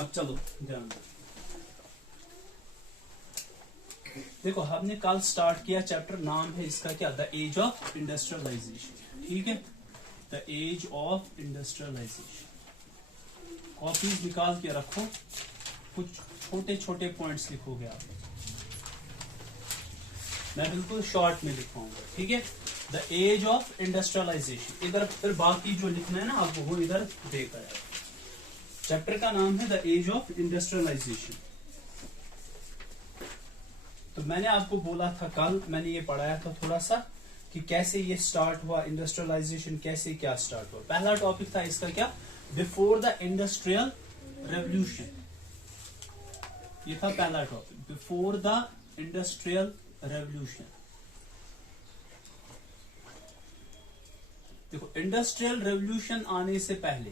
अब चलो ध्यान दो। देखो हमने कल स्टार्ट किया चैप्टर, नाम है इसका क्या, द एज ऑफ इंडस्ट्रियलाइजेशन। ठीक है, the age of industrialisation. Copies निकाल के रखो, कुछ छोटे छोटे पॉइंट्स लिखोगे आप, मैं बिल्कुल शॉर्ट में लिखवाऊंगा। ठीक है, द एज ऑफ इंडस्ट्रियलाइजेशन। इधर फिर बाकी जो लिखना है ना आपको वो इधर देकर है। चैप्टर का नाम है द एज ऑफ इंडस्ट्रियलाइजेशन। तो मैंने आपको बोला था कल, मैंने ये पढ़ाया था थोड़ा सा कि कैसे ये स्टार्ट हुआ इंडस्ट्रियलाइजेशन, कैसे क्या स्टार्ट हुआ। पहला टॉपिक था इसका क्या, बिफोर द इंडस्ट्रियल रेवोल्यूशन। ये था पहला topic, before the industrial revolution. देखो इंडस्ट्रियल रेवोल्यूशन आने से पहले,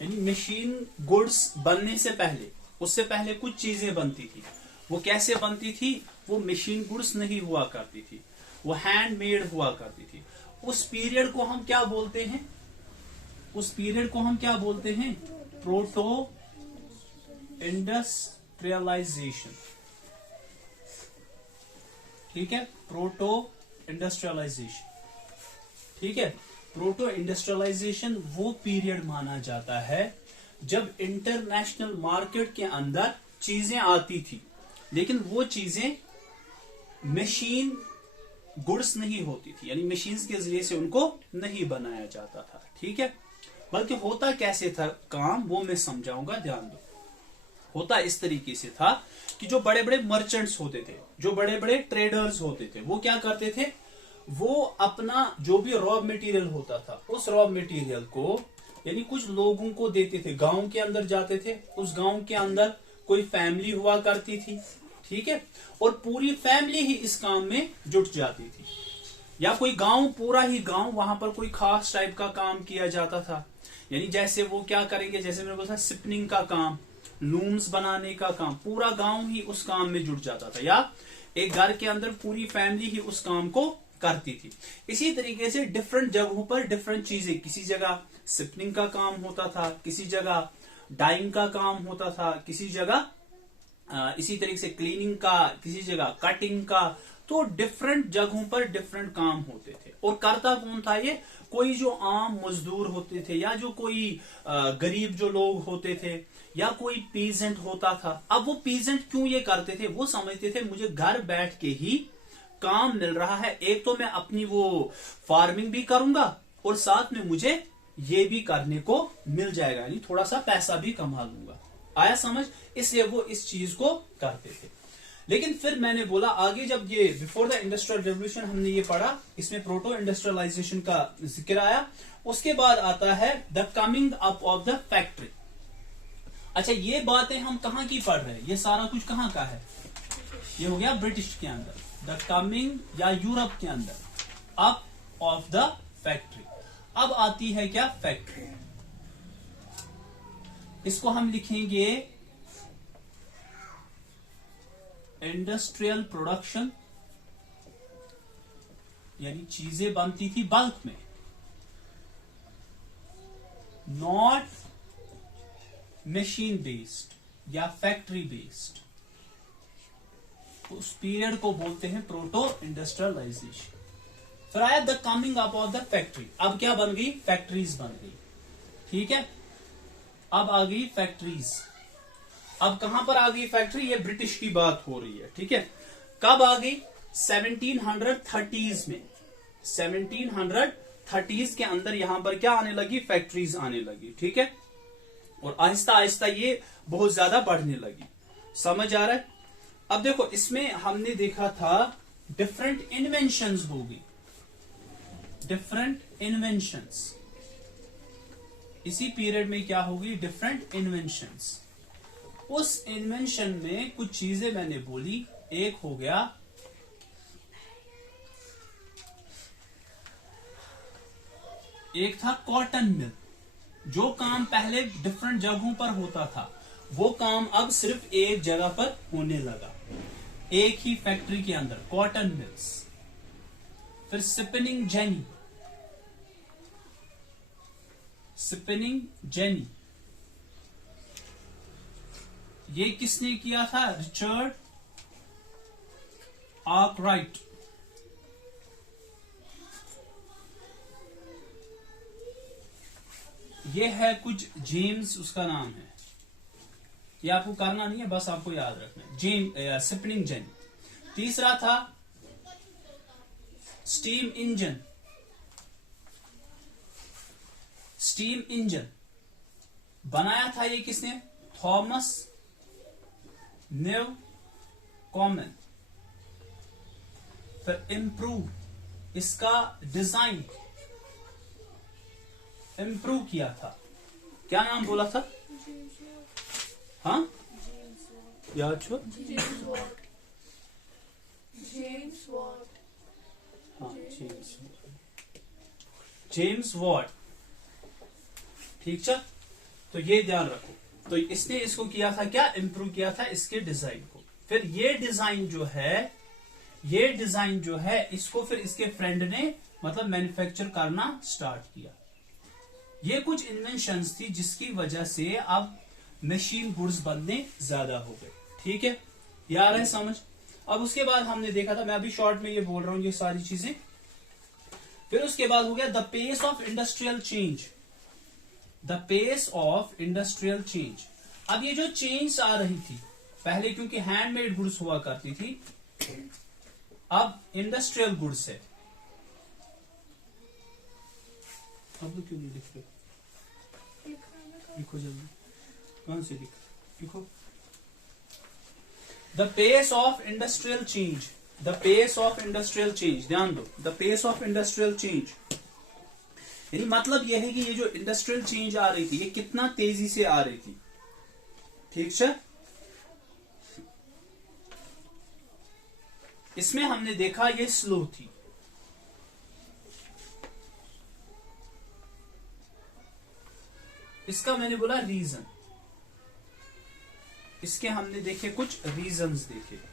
यानी मशीन गुड्स बनने से पहले, उससे पहले कुछ चीजें बनती थी। वो कैसे बनती थी, वो मशीन गुड्स नहीं हुआ करती थी, वो हैंडमेड हुआ करती थी। उस पीरियड को हम क्या बोलते हैं, उस पीरियड को हम क्या बोलते हैं, प्रोटो इंडस्ट्रियलाइजेशन। ठीक है, प्रोटो इंडस्ट्रियलाइजेशन। ठीक है, प्रोटो इंडस्ट्रियलाइजेशन वो पीरियड माना जाता है जब इंटरनेशनल मार्केट के अंदर चीजें आती थी, लेकिन वो चीजें मशीन गुड्स नहीं होती थी, यानी मशीन्स के जरिए से उनको नहीं बनाया जाता था। ठीक है, बल्कि होता कैसे था काम, वो मैं समझाऊंगा, ध्यान दो। होता इस तरीके से था कि जो बड़े बड़े मर्चेंट्स होते थे, जो बड़े बड़े ट्रेडर्स होते थे, वो क्या करते थे, वो अपना जो भी रॉ मटेरियल होता था, उस रॉ मटेरियल को यानी कुछ लोगों को देते थे। गांव के अंदर जाते थे, उस गांव के अंदर कोई फैमिली हुआ करती थी। ठीक है, और पूरी फैमिली ही इस काम में जुट जाती थी, या कोई गांव, पूरा ही गांव, वहां पर कोई खास टाइप का काम किया जाता था। यानी जैसे वो क्या करेंगे, जैसे मैंने बोला था स्पिनिंग का काम, लूम्स बनाने का काम, पूरा गांव ही उस काम में जुट जाता था, या एक घर के अंदर पूरी फैमिली ही उस काम को करती थी। इसी तरीके से डिफरेंट जगहों पर डिफरेंट चीजें, किसी जगह स्पिनिंग का काम होता था, किसी जगह डाइंग का काम होता था, किसी जगह इसी तरीके से क्लीनिंग का, किसी जगह कटिंग का। तो डिफरेंट जगहों पर डिफरेंट काम होते थे। और करता कौन था ये, कोई जो आम मजदूर होते थे, या जो कोई गरीब जो लोग होते थे, या कोई पीजेंट होता था। अब वो पीजेंट क्यों ये करते थे, वो समझते थे मुझे घर बैठ के ही काम मिल रहा है, एक तो मैं अपनी वो फार्मिंग भी करूंगा और साथ में मुझे ये भी करने को मिल जाएगा, यानी थोड़ा सा पैसा भी कमा लूंगा। आया समझ, इसलिए वो इस चीज को करते थे। लेकिन फिर मैंने बोला आगे, जब ये बिफोर द इंडस्ट्रियल रेवोल्यूशन हमने ये पढ़ा, इसमें प्रोटो इंडस्ट्रियलाइजेशन का जिक्र आया। उसके बाद आता है the coming up of the factory. अच्छा, ये बातें हम कहां की पढ़ रहे हैं, ये सारा कुछ कहां का है, ये हो गया ब्रिटिश के अंदर, द कमिंग या यूरोप के अंदर अप ऑफ द फैक्ट्री। अब आती है क्या, फैक्ट्री। इसको हम लिखेंगे इंडस्ट्रियल प्रोडक्शन, यानी चीजें बनती थी बल्क में, नॉट मशीन बेस्ड या फैक्ट्री बेस्ड। उस पीरियड को बोलते हैं प्रोटो इंडस्ट्रियलाइजेशन। फिर आया the coming up of the factory. अब क्या बन गई, फैक्ट्रीज बन गई। ठीक है, अब आ गई फैक्ट्रीज। अब कहां पर आ गई फैक्ट्री, ये ब्रिटिश की बात हो रही है। ठीक है, कब आ गई, 1730s में, 1730s के अंदर यहां पर क्या आने लगी, फैक्ट्रीज आने लगी। ठीक है, और आहिस्ता आहिस्ता ये बहुत ज्यादा बढ़ने लगी। समझ आ रहा है। अब देखो, इसमें हमने देखा था डिफरेंट इन्वेंशंस होगी, डिफरेंट इन्वेंशंस। इसी पीरियड में क्या होगी, डिफरेंट इन्वेंशंस। उस इन्वेंशन में कुछ चीजें मैंने बोली, एक हो गया एक था कॉटन मिल। जो काम पहले डिफरेंट जगहों पर होता था, वो काम अब सिर्फ एक जगह पर होने लगा, एक ही फैक्ट्री के अंदर, कॉटन मिल्स। फिर स्पिनिंग जेनी, स्पिनिंग जेनी, ये किसने किया था? Richard Arkwright. ये है कुछ जेम्स उसका नाम है, ये आपको करना नहीं है, बस आपको याद रखना है। Spinning jenny. तीसरा था स्टीम इंजन। स्टीम इंजन बनाया था ये किसने? Thomas new common. फिर इम्प्रूव, इसका डिजाइन इम्प्रूव किया था, क्या नाम बोला था? हाँ याद छो? James Watt. ठीक है, तो ये ध्यान रखो। तो इसने इसको किया था क्या? इम्प्रूव किया था इसके डिजाइन को। फिर ये डिजाइन जो है इसको फिर इसके फ्रेंड ने मतलब मैन्युफैक्चर करना स्टार्ट किया। ये कुछ इन्वेंशंस थी जिसकी वजह से अब मशीन गुड्स बनने ज्यादा हो गए। ठीक है, ये आ रहा है समझ? अब उसके बाद हमने देखा था, मैं अभी शॉर्ट में ये बोल रहा हूं ये सारी चीजें। फिर उसके बाद हो गया the pace of industrial change. The pace of industrial change. अब ये जो चेंज आ रही थी, पहले क्योंकि हैंडमेड गुड्स हुआ करती थी, अब इंडस्ट्रियल गुड्स है। अब क्यों नहीं लिख रहे? लिखो जल्दी, कौन से लिखो? The pace of industrial change. The pace of industrial change, ध्यान दो, the pace of industrial change यानी मतलब यह है कि ये जो इंडस्ट्रियल चेंज आ रही थी ये कितना तेजी से आ रही थी। ठीक है, इसमें हमने देखा ये स्लो थी। इसका मैंने बोला रीजन, इसके हमने देखे कुछ रीजंस देखे।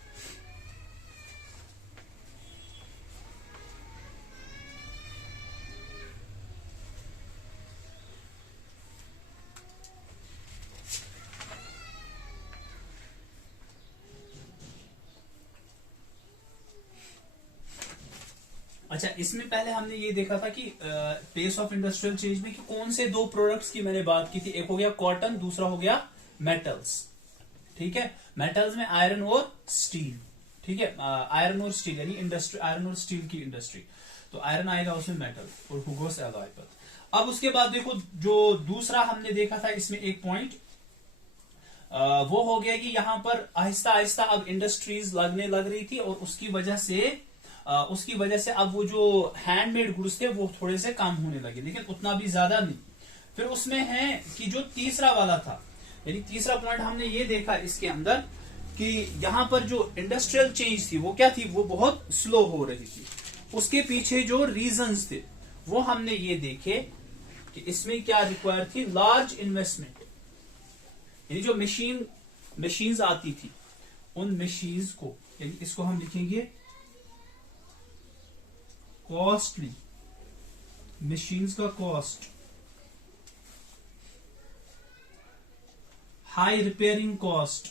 अच्छा, इसमें पहले हमने ये देखा था कि पेस ऑफ इंडस्ट्रियल चेंज में कि कौन से दो प्रोडक्ट्स की मैंने बात की थी। एक हो गया कॉटन, दूसरा हो गया मेटल्स। ठीक है, मेटल्स में आयरन और स्टील। ठीक है, आयरन और स्टील यानी इंडस्ट्री, आयरन और स्टील की इंडस्ट्री। तो आयरन आएगा उसमें मेटल और हुगोस एलॉय पर। अब उसके बाद देखो जो दूसरा हमने देखा था इसमें एक पॉइंट वो हो गया कि यहां पर आहिस्ता आहिस्ता अब इंडस्ट्रीज लगने लग रही थी और उसकी वजह से अब वो जो हैंडमेड गुड्स थे वो थोड़े से कम होने लगे, लेकिन उतना भी ज्यादा नहीं। फिर उसमें है कि जो तीसरा वाला था, यानी तीसरा पॉइंट हमने ये देखा इसके अंदर कि यहां पर जो इंडस्ट्रियल चेंज थी वो क्या थी? वो बहुत स्लो हो रही थी। उसके पीछे जो रीजंस थे वो हमने ये देखे कि इसमें क्या रिक्वायर थी? लार्ज इन्वेस्टमेंट, यानी जो मशीन्स आती थी उन मशीन्स को, यानी इसको हम लिखेंगे कॉस्टली, मशीन्स का कॉस्ट, हाई रिपेयरिंग कॉस्ट।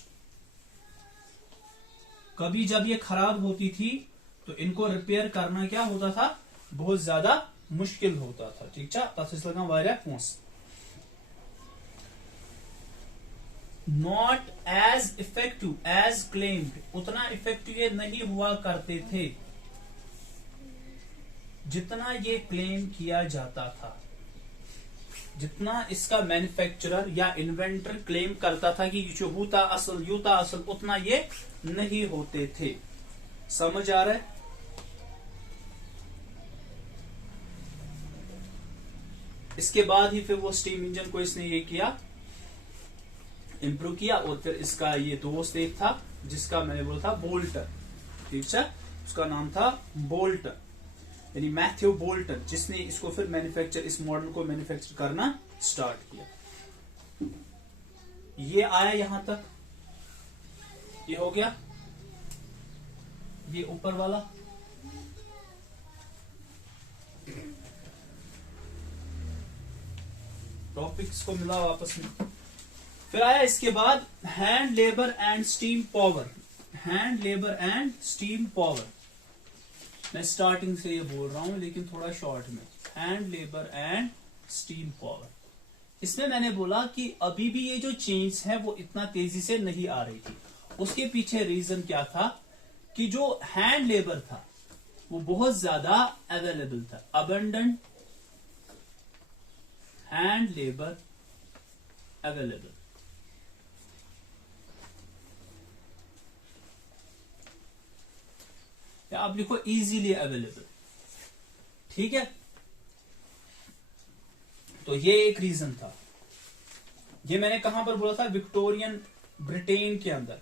कभी जब ये खराब होती थी तो इनको रिपेयर करना क्या होता था? बहुत ज्यादा मुश्किल होता था। ठीक है, तस लगा वारिया पोंस। Not as effective as claimed, उतना इफेक्टिव ये नहीं हुआ करते थे जितना ये क्लेम किया जाता था। जितना इसका मैन्युफैक्चरर या इन्वेंटर क्लेम करता था कि जो होता असल यूता असल, उतना ये नहीं होते थे। समझ आ रहा है? इसके बाद ही फिर वो स्टीम इंजन को इसने ये किया, इंप्रूव किया। और फिर इसका ये दोस्त एक था जिसका मैंने बोला था बोल्टन। ठीक है, उसका नाम था बोल्टन, यानी मैथ्यू बोल्टन, जिसने इसको फिर मैन्युफैक्चर, इस मॉडल को मैन्युफैक्चर करना स्टार्ट किया। ये आया यहां तक, ये हो गया, ये ऊपर वाला। टॉपिक्स को मिला वापस में। फिर आया इसके बाद hand labour and steam power. Hand labour and steam power, मैं स्टार्टिंग से ये बोल रहा हूं लेकिन थोड़ा शॉर्ट में। Hand labour and steam power, इसमें मैंने बोला कि अभी भी ये जो चेंज है वो इतना तेजी से नहीं आ रही थी। उसके पीछे रीजन क्या था कि जो हैंड लेबर था वो बहुत ज्यादा अवेलेबल था। अबंडेंट हैंड लेबर अवेलेबल, या आप लिखो इजीली अवेलेबल। ठीक है, तो ये एक रीजन था। ये मैंने कहां पर बोला था, विक्टोरियन ब्रिटेन के अंदर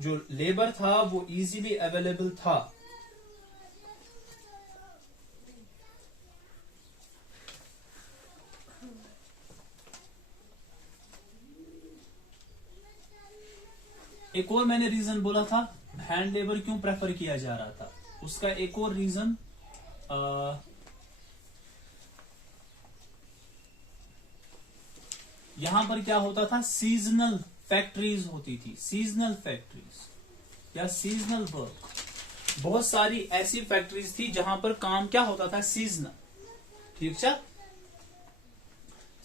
जो लेबर था वो इजीली अवेलेबल था। एक और मैंने रीजन बोला था हैंड लेबर क्यों प्रेफर किया जा रहा था, उसका एक और रीजन यहां पर क्या होता था, सीजनल फैक्ट्रीज होती थी। सीजनल फैक्ट्रीज या सीजनल वर्क, बहुत सारी ऐसी फैक्ट्रीज थी जहां पर काम क्या होता था, सीजनल। ठीक है,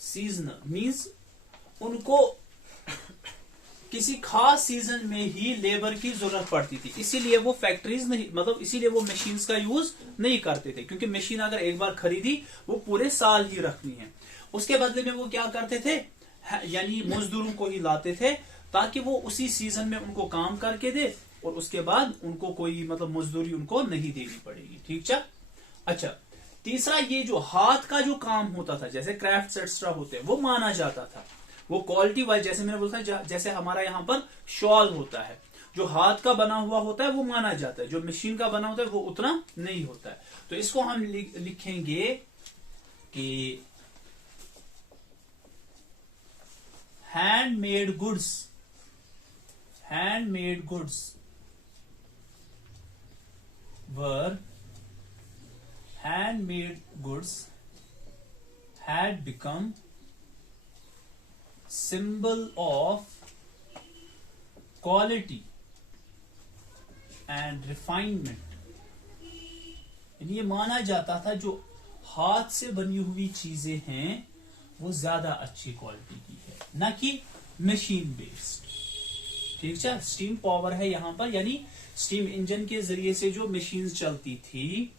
सीजनल मींस उनको किसी खास सीजन में ही लेबर की जरूरत पड़ती थी, इसीलिए वो फैक्ट्रीज नहीं, मतलब इसीलिए वो मशीन्स का यूज नहीं करते थे, क्योंकि मशीन अगर एक बार खरीदी वो पूरे साल ही रखनी है। उसके बदले में वो क्या करते थे, यानी मजदूरों को ही लाते थे ताकि वो उसी सीजन में उनको काम करके दे और उसके बाद उनको कोई मतलब मजदूरी उनको नहीं देनी पड़ेगी। ठीक है, अच्छा तीसरा, ये जो हाथ का जो काम होता था जैसे क्राफ्ट्स एक्स्ट्रा होते हैं वो माना जाता था, वो क्वालिटी वाइज, जैसे मैंने बोला था जैसे हमारा यहाँ पर शॉल होता है जो हाथ का बना हुआ होता है वो माना जाता है, जो मशीन का बना होता है वो उतना नहीं होता है। तो इसको हम लिखेंगे कि handmade goods, handmade goods were handmade goods had become symbol of quality and refinement। ये माना जाता था जो हाथ से बनी हुई चीजें हैं वो ज्यादा अच्छी क्वालिटी की है, ना कि मशीन बेस्ड। ठीक है, स्टीम पावर है यहां पर, यानी स्टीम इंजन के जरिए से जो मशीन चलती थी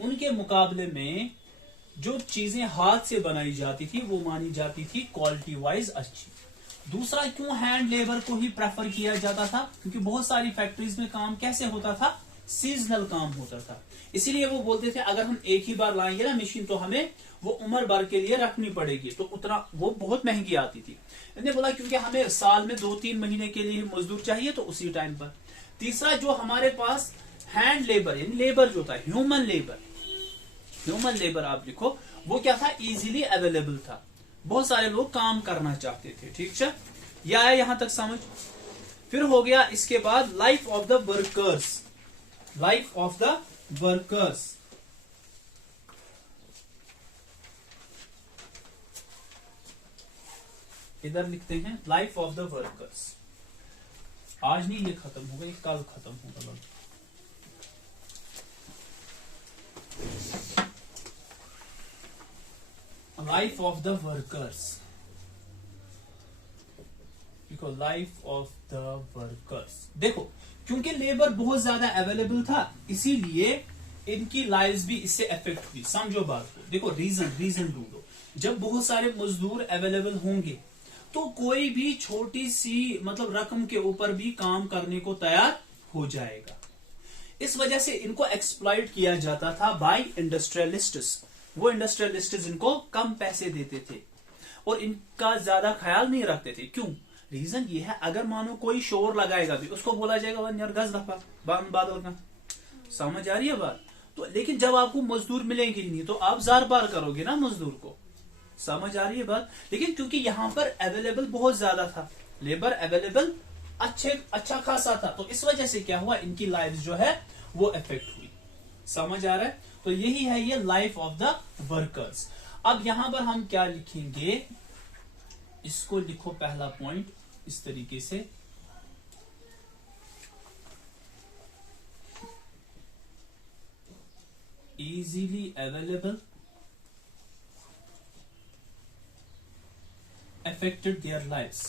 उनके मुकाबले में जो चीजें हाथ से बनाई जाती थी वो मानी जाती थी क्वालिटी वाइज अच्छी। दूसरा, क्यों हैंड लेबर को ही प्रेफर किया जाता था, क्योंकि बहुत सारी फैक्ट्रीज में काम कैसे होता था, सीजनल काम होता था। इसीलिए वो बोलते थे अगर हम एक ही बार लाएंगे ना मशीन तो हमें वो उम्र भर के लिए रखनी पड़ेगी, तो उतना वो बहुत महंगी आती थी। इन्होंने बोला क्योंकि हमें साल में 2-3 महीने के लिए मजदूर चाहिए तो उसी टाइम पर। तीसरा, जो हमारे पास हैंड लेबर यानी लेबर जो था, ह्यूमन लेबर, ह्यूमन लेबर आप लिखो, वो क्या था, इजीली अवेलेबल था, बहुत सारे लोग काम करना चाहते थे। ठीक है, यह आया यहां तक समझ। फिर हो गया इसके बाद life of the workers, life of the workers. इधर लिखते हैं लाइफ ऑफ द वर्कर्स। आज नहीं ये खत्म होगा, ये कल खत्म होगा। लाइफ ऑफ द वर्कर्स, देखो लाइफ ऑफ द वर्कर्स, देखो क्योंकि लेबर बहुत ज्यादा अवेलेबल था इसीलिए इनकी लाइव्स भी इससे अफेक्ट हुई। समझो बात को, देखो रीजन ढूंढो। जब बहुत सारे मजदूर अवेलेबल होंगे तो कोई भी छोटी सी मतलब रकम के ऊपर भी काम करने को तैयार हो जाएगा। इस वजह से इनको एक्सप्लॉइट किया जाता था बाय इंडस्ट्रियलिस्ट्स। वो इंडस्ट्रियलिस्ट्स इनको कम पैसे देते थे और इनका ज्यादा ख्याल नहीं रखते थे। क्यों? रीजन ये है, अगर मानो कोई शोर लगाएगा भी उसको बोला जाएगा गज दफा बादल का। समझ आ रही है बात? तो लेकिन जब आपको मजदूर मिलेंगे नहीं तो आप जार बार करोगे ना मजदूर को। समझ आ रही है बात? लेकिन क्योंकि यहां पर अवेलेबल बहुत ज्यादा था, लेबर अवेलेबल अच्छा खासा था, तो इस वजह से क्या हुआ, इनकी लाइफ जो है वो इफेक्ट हुई। समझ आ रहा है? तो यही है ये लाइफ ऑफ द वर्कर्स। अब यहां पर हम क्या लिखेंगे, इसको लिखो पहला पॉइंट इस तरीके से, easily available affected their lives.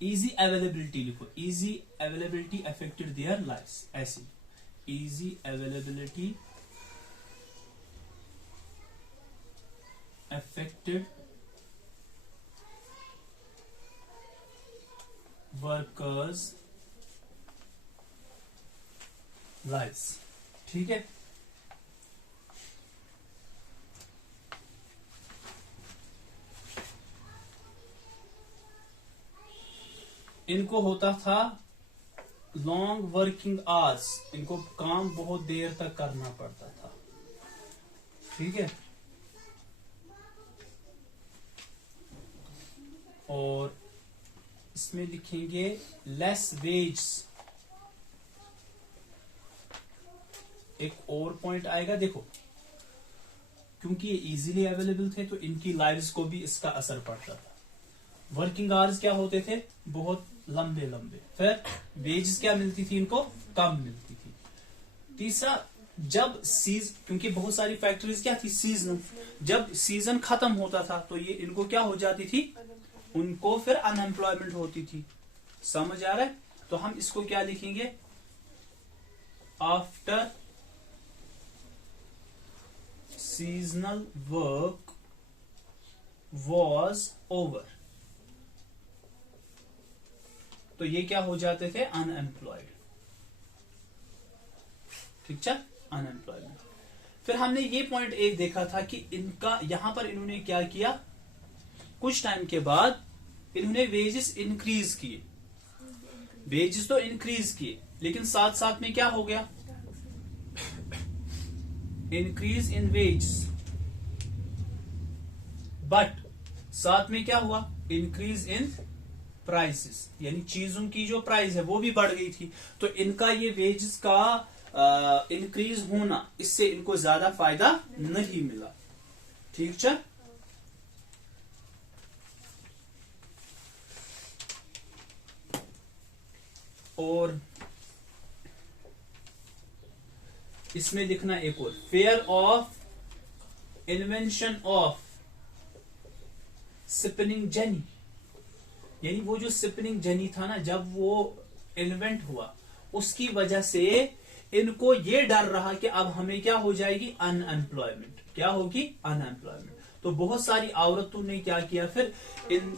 Easy availability लिखो, easy availability affected their lives, ऐसे easy availability affected workers lives. ठीक है, इनको होता था लॉन्ग वर्किंग आवर्स, इनको काम बहुत देर तक करना पड़ता था। ठीक है, और इसमें लिखेंगे लेस वेज। एक और पॉइंट आएगा, देखो क्योंकि ये इजीली अवेलेबल थे तो इनकी लाइव्स को भी इसका असर पड़ता था। वर्किंग आवर्स क्या होते थे, बहुत लंबे लंबे, फिर वेजेस क्या मिलती थी इनको, कम मिलती थी। तीसरा, जब क्योंकि बहुत सारी फैक्ट्रीज क्या थी, सीजन, जब सीजन खत्म होता था तो ये इनको क्या हो जाती थी, उनको फिर अनएम्प्लॉयमेंट होती थी। समझ आ रहा है? तो हम इसको क्या लिखेंगे, after seasonal work was over, तो ये क्या हो जाते थे, अनएम्प्लॉयड। ठीक है, अनएम्प्लॉयमेंट। फिर हमने ये पॉइंट एक देखा था कि इनका यहां पर इन्होंने क्या किया, कुछ टाइम के बाद इन्होंने वेजेस इंक्रीज किए, वेजेस तो इंक्रीज किए, लेकिन साथ साथ में क्या हो गया, इंक्रीज इन वेजेस, बट साथ में क्या हुआ, इंक्रीज इन प्राइसेस, यानी चीजों की जो प्राइस है वो भी बढ़ गई थी। तो इनका ये वेजेस का इंक्रीज होना, इससे इनको ज्यादा फायदा नहीं मिला। ठीक है, और इसमें लिखना एक और, fair of invention of spinning jenny, यानी वो जो स्पिनिंग जेनी था ना, जब वो इन्वेंट हुआ उसकी वजह से इनको ये डर रहा कि अब हमें क्या हो जाएगी, अनएम्प्लॉयमेंट, क्या होगी, अनएम्प्लॉयमेंट। तो बहुत सारी औरतों ने क्या किया, फिर इन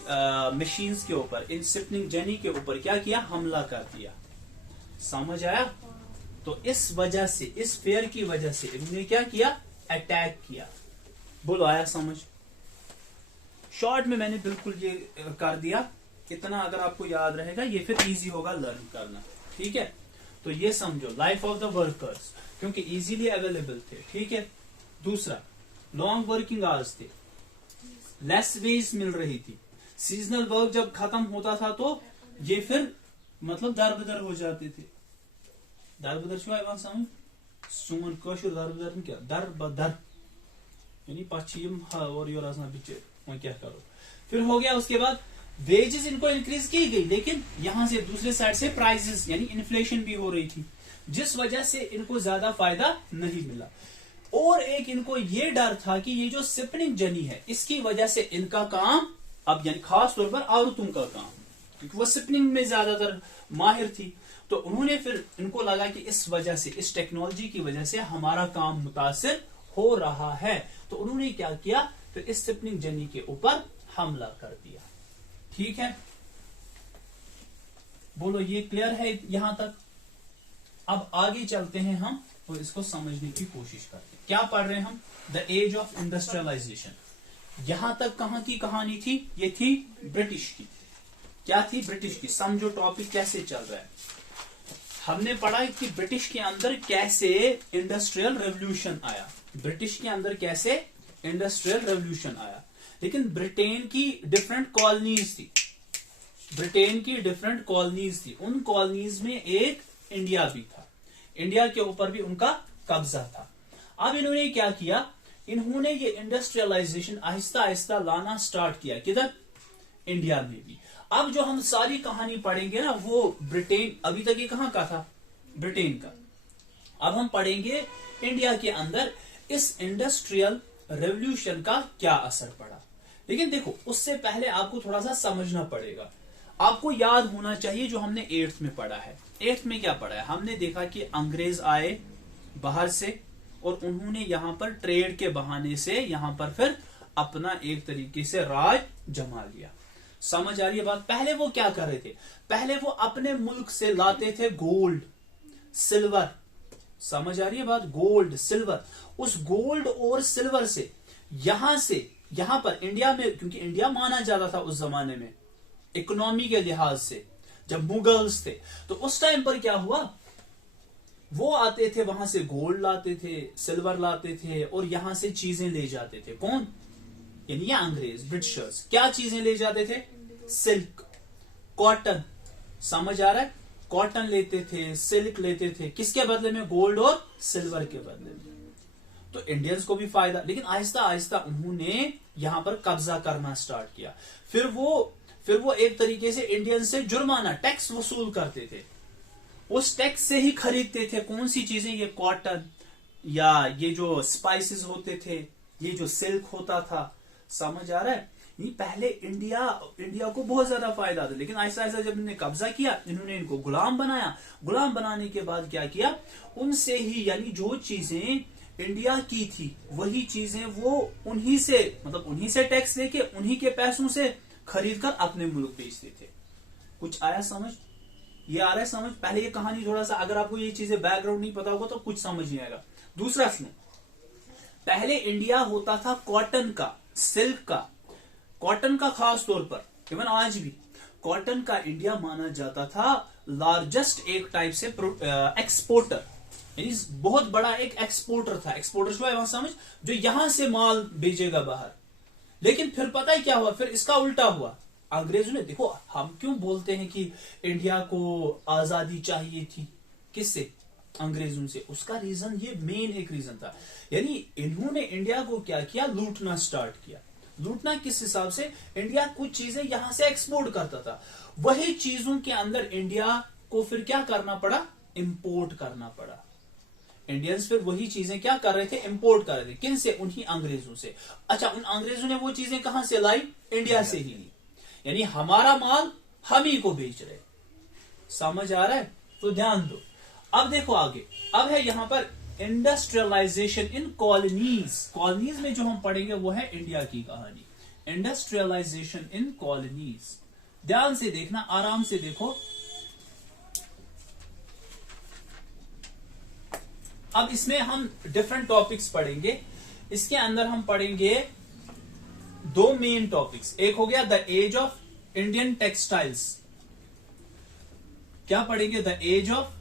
मशीन्स के ऊपर, इन स्पिनिंग जेनी के ऊपर क्या किया, हमला कर दिया। समझ आया? तो इस वजह से, इस फेयर की वजह से इन्होंने क्या किया, अटैक किया। बोलो आया समझ? शॉर्ट में मैंने बिल्कुल ये कर दिया, इतना अगर आपको याद रहेगा ये फिर इजी होगा लर्न करना। ठीक है, तो ये समझो, लाइफ ऑफ द वर्कर्स, क्योंकि इजीली अवेलेबल थे। ठीक है, दूसरा, लॉन्ग वर्किंग आवर्स थे, लेस वेज मिल रही थी, सीजनल वर्क जब खत्म होता था तो ये फिर मतलब दरबदर हो जाते थे। दरबदर छुआ समझ, सोन कशुर दरबदर क्या, दरबदर, यानी पश्चिम और योर बिचे, क्या करो। फिर हो गया, उसके बाद वेजेस इनको इंक्रीज की गई, लेकिन यहां से दूसरे साइड से प्राइसेस यानी इन्फ्लेशन भी हो रही थी, जिस वजह से इनको ज्यादा फायदा नहीं मिला। और एक इनको ये डर था कि ये जो स्पिनिंग जेनी है, इसकी वजह से इनका काम अब, यानी खास तौर पर औरतों का काम, क्योंकि वो स्पिनिंग में ज्यादातर माहिर थी, तो उन्होंने फिर इनको लगा कि इस वजह से, इस टेक्नोलॉजी की वजह से हमारा काम मुतासिर हो रहा है। तो उन्होंने क्या किया, फिर इस स्पिनिंग जेनी के ऊपर हमला कर दिया। ठीक है, बोलो ये क्लियर है यहां तक? अब आगे चलते हैं हम और इसको समझने की कोशिश करते हैं। क्या पढ़ रहे हैं हम, द एज ऑफ इंडस्ट्रियलाइजेशन। यहां तक कहां की कहानी थी, ये थी ब्रिटिश की। क्या थी, ब्रिटिश की। समझो टॉपिक कैसे चल रहा है। हमने पढ़ा कि ब्रिटिश के अंदर कैसे इंडस्ट्रियल रेवोल्यूशन आया, ब्रिटिश के अंदर कैसे इंडस्ट्रियल रेवोल्यूशन आया। लेकिन ब्रिटेन की डिफरेंट कॉलोनीज थी, ब्रिटेन की डिफरेंट कॉलोनीज थी, उन कॉलोनीज में एक इंडिया भी था, इंडिया के ऊपर भी उनका कब्जा था। अब इन्होंने क्या किया इन्होंने ये इंडस्ट्रियलाइजेशन आहिस्ता आहिस्ता लाना स्टार्ट किया, किधर? इंडिया में भी। अब जो हम सारी कहानी पढ़ेंगे ना, वो ब्रिटेन, अभी तक ये कहां का था? ब्रिटेन का। अब हम पढ़ेंगे इंडिया के अंदर इस इंडस्ट्रियल रेवोल्यूशन का क्या असर पड़ा। लेकिन देखो, उससे पहले आपको थोड़ा सा समझना पड़ेगा। आपको याद होना चाहिए जो हमने 8th में पढ़ा है। 8th में क्या पढ़ा है? हमने देखा कि अंग्रेज आए बाहर से और उन्होंने यहां पर ट्रेड के बहाने से यहां पर फिर अपना एक तरीके से राज जमा लिया। समझ आ रही है बात? पहले वो क्या कर रहे थे? पहले वो अपने मुल्क से लाते थे गोल्ड, सिल्वर। समझ आ रही है बात? Gold, silver. उस गोल्ड और सिल्वर से यहां पर इंडिया में, क्योंकि इंडिया माना जाता था उस जमाने में इकोनॉमी के लिहाज से, जब मुगल्स थे, तो उस टाइम पर क्या हुआ, वो आते थे वहां से गोल्ड लाते थे, सिल्वर लाते थे और यहां से चीजें ले जाते थे। कौन? यानी ये अंग्रेज, ब्रिटिशर्स। क्या चीजें ले जाते थे? Silk, cotton. समझ आ रहा है? कॉटन लेते थे, सिल्क लेते थे, किसके बदले में? गोल्ड और सिल्वर के बदले में। तो इंडियंस को भी फायदा। लेकिन आहिस्ता आहिस्ता उन्होंने यहां पर कब्जा करना स्टार्ट किया। फिर वो एक तरीके से इंडियन से जुर्माना, टैक्स वसूल करते थे। उस टैक्स से ही खरीदते थे कौन सी चीजें? ये कॉटन, या ये जो स्पाइसेस होते थे, ये जो सिल्क होता था। समझ आ रहा है? ये पहले इंडिया को बहुत ज्यादा फायदा था। लेकिन ऐसा ऐसा जब इन्होंने कब्जा किया, इन्होंने इनको गुलाम बनाया। गुलाम बनाने के बाद क्या किया? उनसे ही, यानी जो चीजें इंडिया की थी वही चीजें वो उन्हीं से टैक्स लेके, उन्हीं के पैसों से खरीद कर अपने मुल्क बेचते थे। कुछ आया समझ? ये आ रहा है समझ? पहले ये कहानी थोड़ा सा, अगर आपको ये चीजें बैकग्राउंड नहीं पता होगा तो कुछ समझ नहीं आएगा। दूसरा सुनो, पहले इंडिया होता था कॉटन का, सिल्क का, कॉटन का खास तौर पर, इवन आज भी कॉटन का इंडिया माना जाता था लार्जेस्ट एक टाइप से एक्सपोर्टर, यानी बहुत बड़ा एक एक्सपोर्टर था। एक्सपोर्टर जो है समझ, जो यहां से माल भेजेगा बाहर। लेकिन फिर पता है क्या हुआ? फिर इसका उल्टा हुआ। अंग्रेजों ने, देखो हम क्यों बोलते हैं कि इंडिया को आजादी चाहिए थी, किससे? अंग्रेजों से। उसका रीजन, ये मेन एक रीजन था, यानी इन्होंने इंडिया को क्या किया? लूटना स्टार्ट किया। लूटना किस हिसाब से? इंडिया कुछ चीजें यहां से एक्सपोर्ट करता था, वही चीजों के अंदर इंडिया को फिर क्या करना पड़ा? इंपोर्ट करना पड़ा। इंडियंस फिर वही चीजें क्या कर रहे थे? इंपोर्ट कर रहे थे। किन से? उन्हीं अंग्रेजों से। अच्छा, उन अंग्रेजों ने वो चीजें कहां से लाई? इंडिया से ही ली। यानी हमारा माल हम ही को बेच रहे। समझ आ रहा है? तो ध्यान दो। अब देखो आगे, अब है यहां पर इंडस्ट्रियलाइजेशन इन कॉलोनीज। कॉलोनीज में जो हम पढ़ेंगे वो है इंडिया की कहानी, इंडस्ट्रियलाइजेशन इन कॉलोनीज। ध्यान से देखना, आराम से देखो। अब इसमें हम डिफरेंट टॉपिक्स पढ़ेंगे। इसके अंदर हम पढ़ेंगे दो मेन टॉपिक्स। एक हो गया the age of Indian textiles. क्या पढ़ेंगे? The age of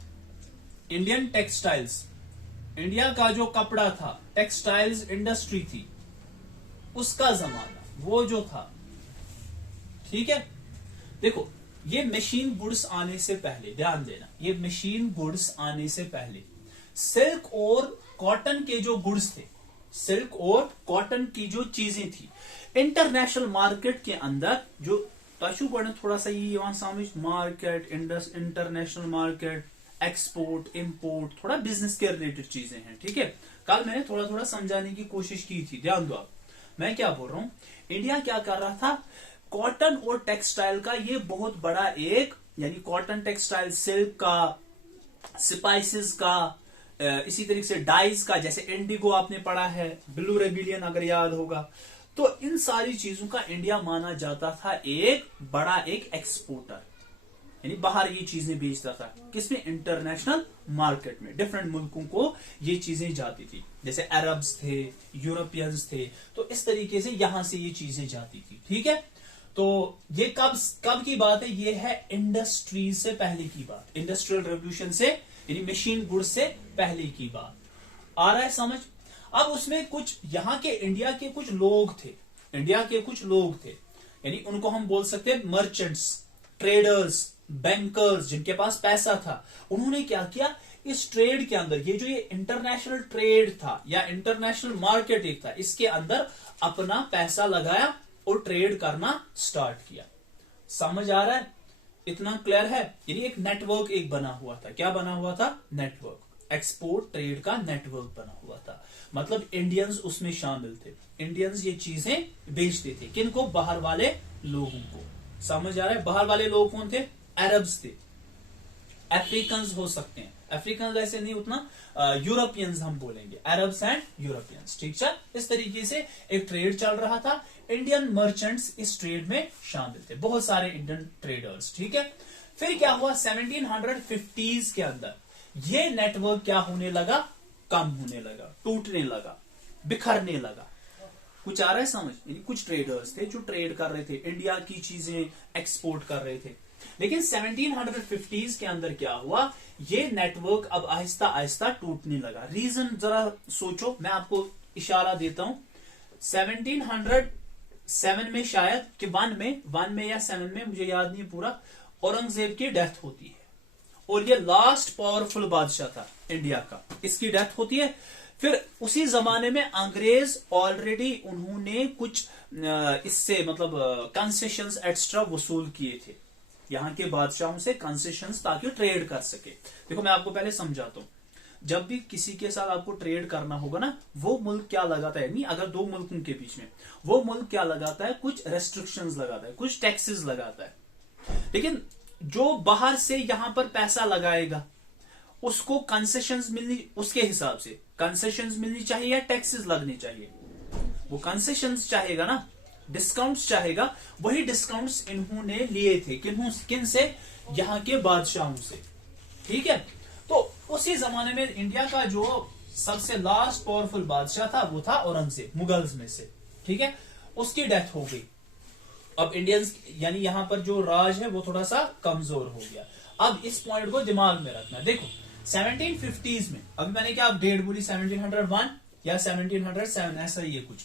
Indian textiles. India का जो कपड़ा था, टेक्सटाइल्स इंडस्ट्री थी, उसका जमाना, वो जो था। ठीक है? देखो, ये मशीन गुड्स आने से पहले, ध्यान देना, ये मशीन गुड्स आने से पहले सिल्क और कॉटन के जो गुड्स थे, सिल्क और कॉटन की जो चीजें थी, इंटरनेशनल मार्केट के अंदर जो तशु पढ़े थोड़ा सा ये समझ, market, international market, export, import, थोड़ा बिजनेस के रिलेटेड चीजें हैं। ठीक है? कल मैंने थोड़ा थोड़ा समझाने की कोशिश की थी, ध्यान दो आप। मैं क्या बोल रहा हूं, इंडिया क्या कर रहा था? कॉटन और टेक्सटाइल का ये बहुत बड़ा एक, यानी कॉटन, टेक्सटाइल, सिल्क का, स्पाइसेस का, इसी तरीके से डाइज का, जैसे इंडिगो आपने पढ़ा है, ब्लू रेबिलियन अगर याद होगा, तो इन सारी चीजों का इंडिया माना जाता था एक बड़ा एक एक्सपोर्टर, यानी बाहर ये चीजें बेचता था। किसमें? इंटरनेशनल मार्केट में डिफरेंट मुल्कों को ये चीजें जाती थी, जैसे अरब्स थे, यूरोपियंस थे, तो इस तरीके से यहां से ये चीजें जाती थी। ठीक है? तो ये कब की बात है? ये है इंडस्ट्री से पहले की बात, इंडस्ट्रियल रेवोल्यूशन से, यानी मशीन गुड्स से पहले की बात। आ रहा है समझ? अब उसमें कुछ यहाँ के इंडिया के कुछ लोग थे, यानी उनको हम बोल सकते हैं मर्चेंट्स, ट्रेडर्स, बैंकर्स, जिनके पास पैसा था। उन्होंने क्या किया? इस ट्रेड के अंदर ये इंटरनेशनल ट्रेड था या इंटरनेशनल मार्केट एक था, इसके अंदर अपना पैसा लगाया और ट्रेड करना स्टार्ट किया। समझ आ रहा है? इतना क्लियर है? यानी एक नेटवर्क एक बना हुआ था। क्या बना हुआ था? नेटवर्क, एक्सपोर्ट ट्रेड का नेटवर्क बना हुआ था। मतलब इंडियंस उसमें शामिल थे, इंडियंस ये चीजें बेचते थे। किनको? बाहर वाले लोगों को। समझ आ रहा है? बाहर वाले लोग कौन थे? अरब्स थे, अफ्रीकन हो सकते हैं, अफ्रीकन ऐसे नहीं उतना, यूरोपियंस हम बोलेंगे, अरब्स एंड यूरोपियंस। ठीक है, इस तरीके से एक ट्रेड चल रहा था। इंडियन मर्चेंट्स इस ट्रेड में शामिल थे, बहुत सारे इंडियन ट्रेडर्स। ठीक है, फिर क्या हुआ? 1750s के अंदर ये नेटवर्क क्या होने लगा? कम होने लगा, टूटने लगा, बिखरने लगा। कुछ आ रहा है समझ? यानी कुछ ट्रेडर्स थे जो ट्रेड कर रहे थे, इंडिया की चीजें एक्सपोर्ट कर रहे थे। लेकिन 1750s के अंदर क्या हुआ? ये नेटवर्क अब आहिस्ता आहिस्ता टूटने लगा। रीजन जरा सोचो, मैं आपको इशारा देता हूं। 1707 में शायद कि वन में या 7 में, मुझे याद नहीं पूरा, औरंगजेब की डेथ होती है और ये लास्ट पावरफुल बादशाह था इंडिया का, इसकी डेथ होती है। फिर उसी जमाने में अंग्रेज ऑलरेडी उन्होंने कुछ इससे मतलब कंसेशंस एक्स्ट्रा वसूल किए थे यहाँ के बादशाहों से, कंसेशंस, ताकि ट्रेड कर सके। देखो मैं आपको पहले समझाता हूं, जब भी किसी के साथ आपको ट्रेड करना होगा ना, वो मुल्क क्या लगाता है, नहीं अगर दो मुल्कों के बीच में, वो मुल्क क्या लगाता है? कुछ रेस्ट्रिक्शंस लगाता है, कुछ टैक्सेस लगाता है। लेकिन जो बाहर से यहां पर पैसा लगाएगा उसको कंसेशंस मिलनी, उसके हिसाब से कंसेशंस मिलनी चाहिए या टैक्सेस लगने चाहिए? वो कंसेशंस चाहेगा ना, डिस्काउंट्स चाहेगा। वही डिस्काउंट्स इन्होंने लिए थे किन से? यहाँ के बादशाहों से। ठीक है, तो उसी जमाने में इंडिया का जो सबसे लास्ट पावरफुल बादशाह था वो था औरंगजेब, मुगल्स में से। ठीक है, उसकी डेथ हो गई। अब इंडियंस यानी यहां पर जो राज है वो थोड़ा सा कमजोर हो गया। अब इस पॉइंट को दिमाग में रखना। देखो 1750s में, अभी मैंने क्या डेट बोली, 1701 या 1707, ऐसा ही है कुछ।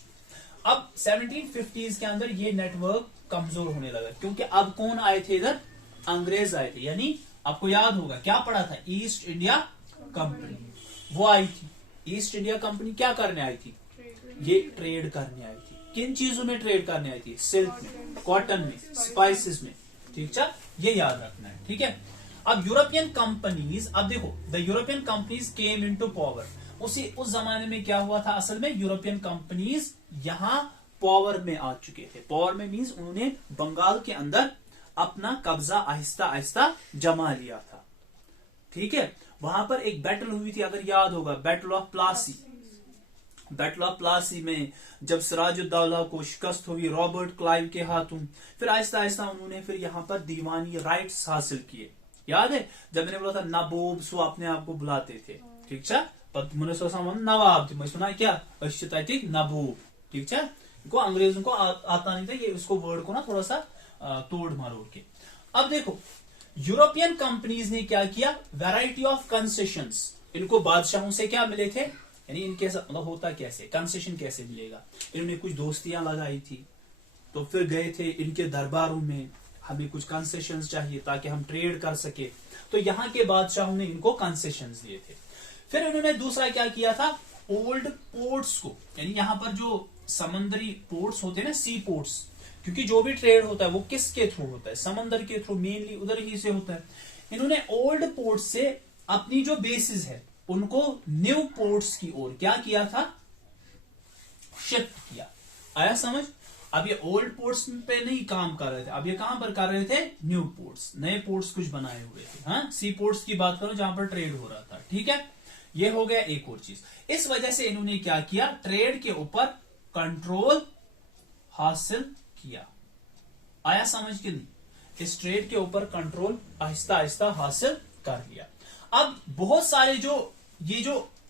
अब 1750s के अंदर ये नेटवर्क कमजोर होने लगा, क्योंकि अब कौन आए थे इधर? अंग्रेज आए थे। यानी आपको याद होगा क्या पढ़ा था? ईस्ट इंडिया कंपनी वो आई थी। ईस्ट इंडिया कंपनी क्या करने आई थी? ये ट्रेड करने आई थी। किन चीजों में ट्रेड करने आई थी? सिल्क में, कॉटन में, स्पाइसेस में। ठीक है, ये याद रखना है। ठीक है, अब यूरोपियन कंपनीज, अब देखो the European companies came into power. उस जमाने में क्या हुआ था? असल में यूरोपियन कंपनीज यहां पावर में आ चुके थे। पावर में मींस उन्होंने बंगाल के अंदर अपना कब्जा आहिस्ता आहिस्ता जमा लिया था। ठीक है, वहां पर एक बैटल हुई थी, अगर याद होगा, battle of Plassey. Battle of Plassey में जब सिराजुद्दौला को शिकस्त हुई रॉबर्ट क्लाइव के हाथों, फिर आहिस्ता आहिस्ता उन्होंने फिर यहां पर दीवानी राइट्स हासिल किए। याद है जब मैंने बोला था नबोब सो अपने आप को बुलाते थे। ठीक है, नवाब थे, मैं सुना क्या नबोब। ठीक है, इनको अंग्रेजों को आता नहीं था ये, उसको वर्ड को ना थोड़ा सा तोड़ मरोड़ के। अब देखो यूरोपियन कंपनीज ने क्या किया? वैरायटी ऑफ कंसेशंस, इनको बादशाहों से क्या मिले थे? यानी इनके मतलब होता कैसे, कंसेशन कैसे मिलेगा? इन्होंने कुछ दोस्तियां लगाई थी, तो फिर गए थे इनके दरबारों में, हमें कुछ कंसेशंस चाहिए ताकि हम ट्रेड कर सके। तो यहाँ के बादशाहों ने इनको कंसेशंस दिए थे। फिर इन्होंने दूसरा क्या किया था? ओल्ड पोर्ट्स को, यानी यहाँ पर जो समंदरी पोर्ट्स होते हैं ना, सी पोर्ट्स, क्योंकि जो भी ट्रेड होता है वो किसके थ्रू होता है? समंदर के थ्रू, मेनली उधर ही से होता है। इन्होंने ओल्ड पोर्ट से अपनी जो बेसिस है उनको न्यू पोर्ट्स की ओर क्या किया था? शिफ्ट किया। आया समझ? अब ये ओल्ड पोर्ट्स पे नहीं काम कर रहे थे, अब ये कहां पर कर रहे थे? न्यू पोर्ट्स, नए पोर्ट्स कुछ बनाए हुए थे। हाँ, सी पोर्ट्स की बात करो जहां पर ट्रेड हो रहा था। ठीक है, ये हो गया एक और चीज। इस वजह से इन्होंने क्या किया? ट्रेड के ऊपर कंट्रोल हासिल किया। आया समझ के नहीं? इस ट्रेड के ऊपर कंट्रोल आहिस्ता आहिस्ता हासिल कर लिया। अब बहुत सारे जो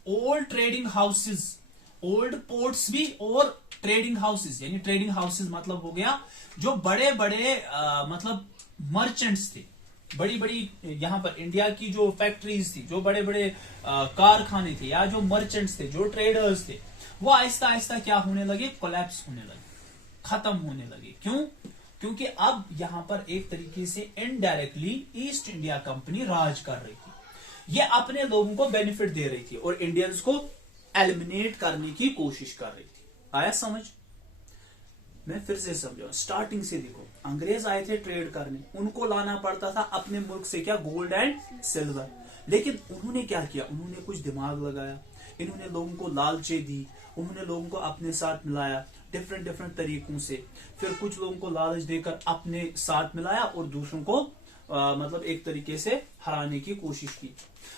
old trading houses, old ports भी और ट्रेडिंग हाउसेस, यानी ट्रेडिंग हाउसेस मतलब हो गया जो बड़े बड़े मतलब मर्चेंट्स थे, बड़ी बड़ी यहां पर इंडिया की जो फैक्ट्रीज थी, जो बड़े बड़े कारखाने थे या जो मर्चेंट्स थे, जो ट्रेडर्स थे, वो आहिस्ता आहिस्ता क्या होने लगे? कोलैप्स होने लगे, खत्म होने लगे। क्यों? क्योंकि अब यहां पर एक तरीके से इनडायरेक्टली ईस्ट इंडिया कंपनी राज कर रही थी। ये अपने लोगों को बेनिफिट दे रही थी और इंडियंस को एलिमिनेट करने की कोशिश कर रही थी। आया समझ? मैं फिर से समझाऊं, स्टार्टिंग से देखो, अंग्रेज आए थे ट्रेड करने, उनको लाना पड़ता था अपने मुल्क से क्या, गोल्ड एंड सिल्वर। लेकिन उन्होंने क्या किया, उन्होंने कुछ दिमाग लगाया, इन्होंने लोगों को लालचे दी, उन्होंने लोगों को अपने साथ मिलाया डिफरेंट तरीकों से। फिर कुछ लोगों को लालच देकर अपने साथ मिलाया और दूसरों को मतलब एक तरीके से हराने की कोशिश की।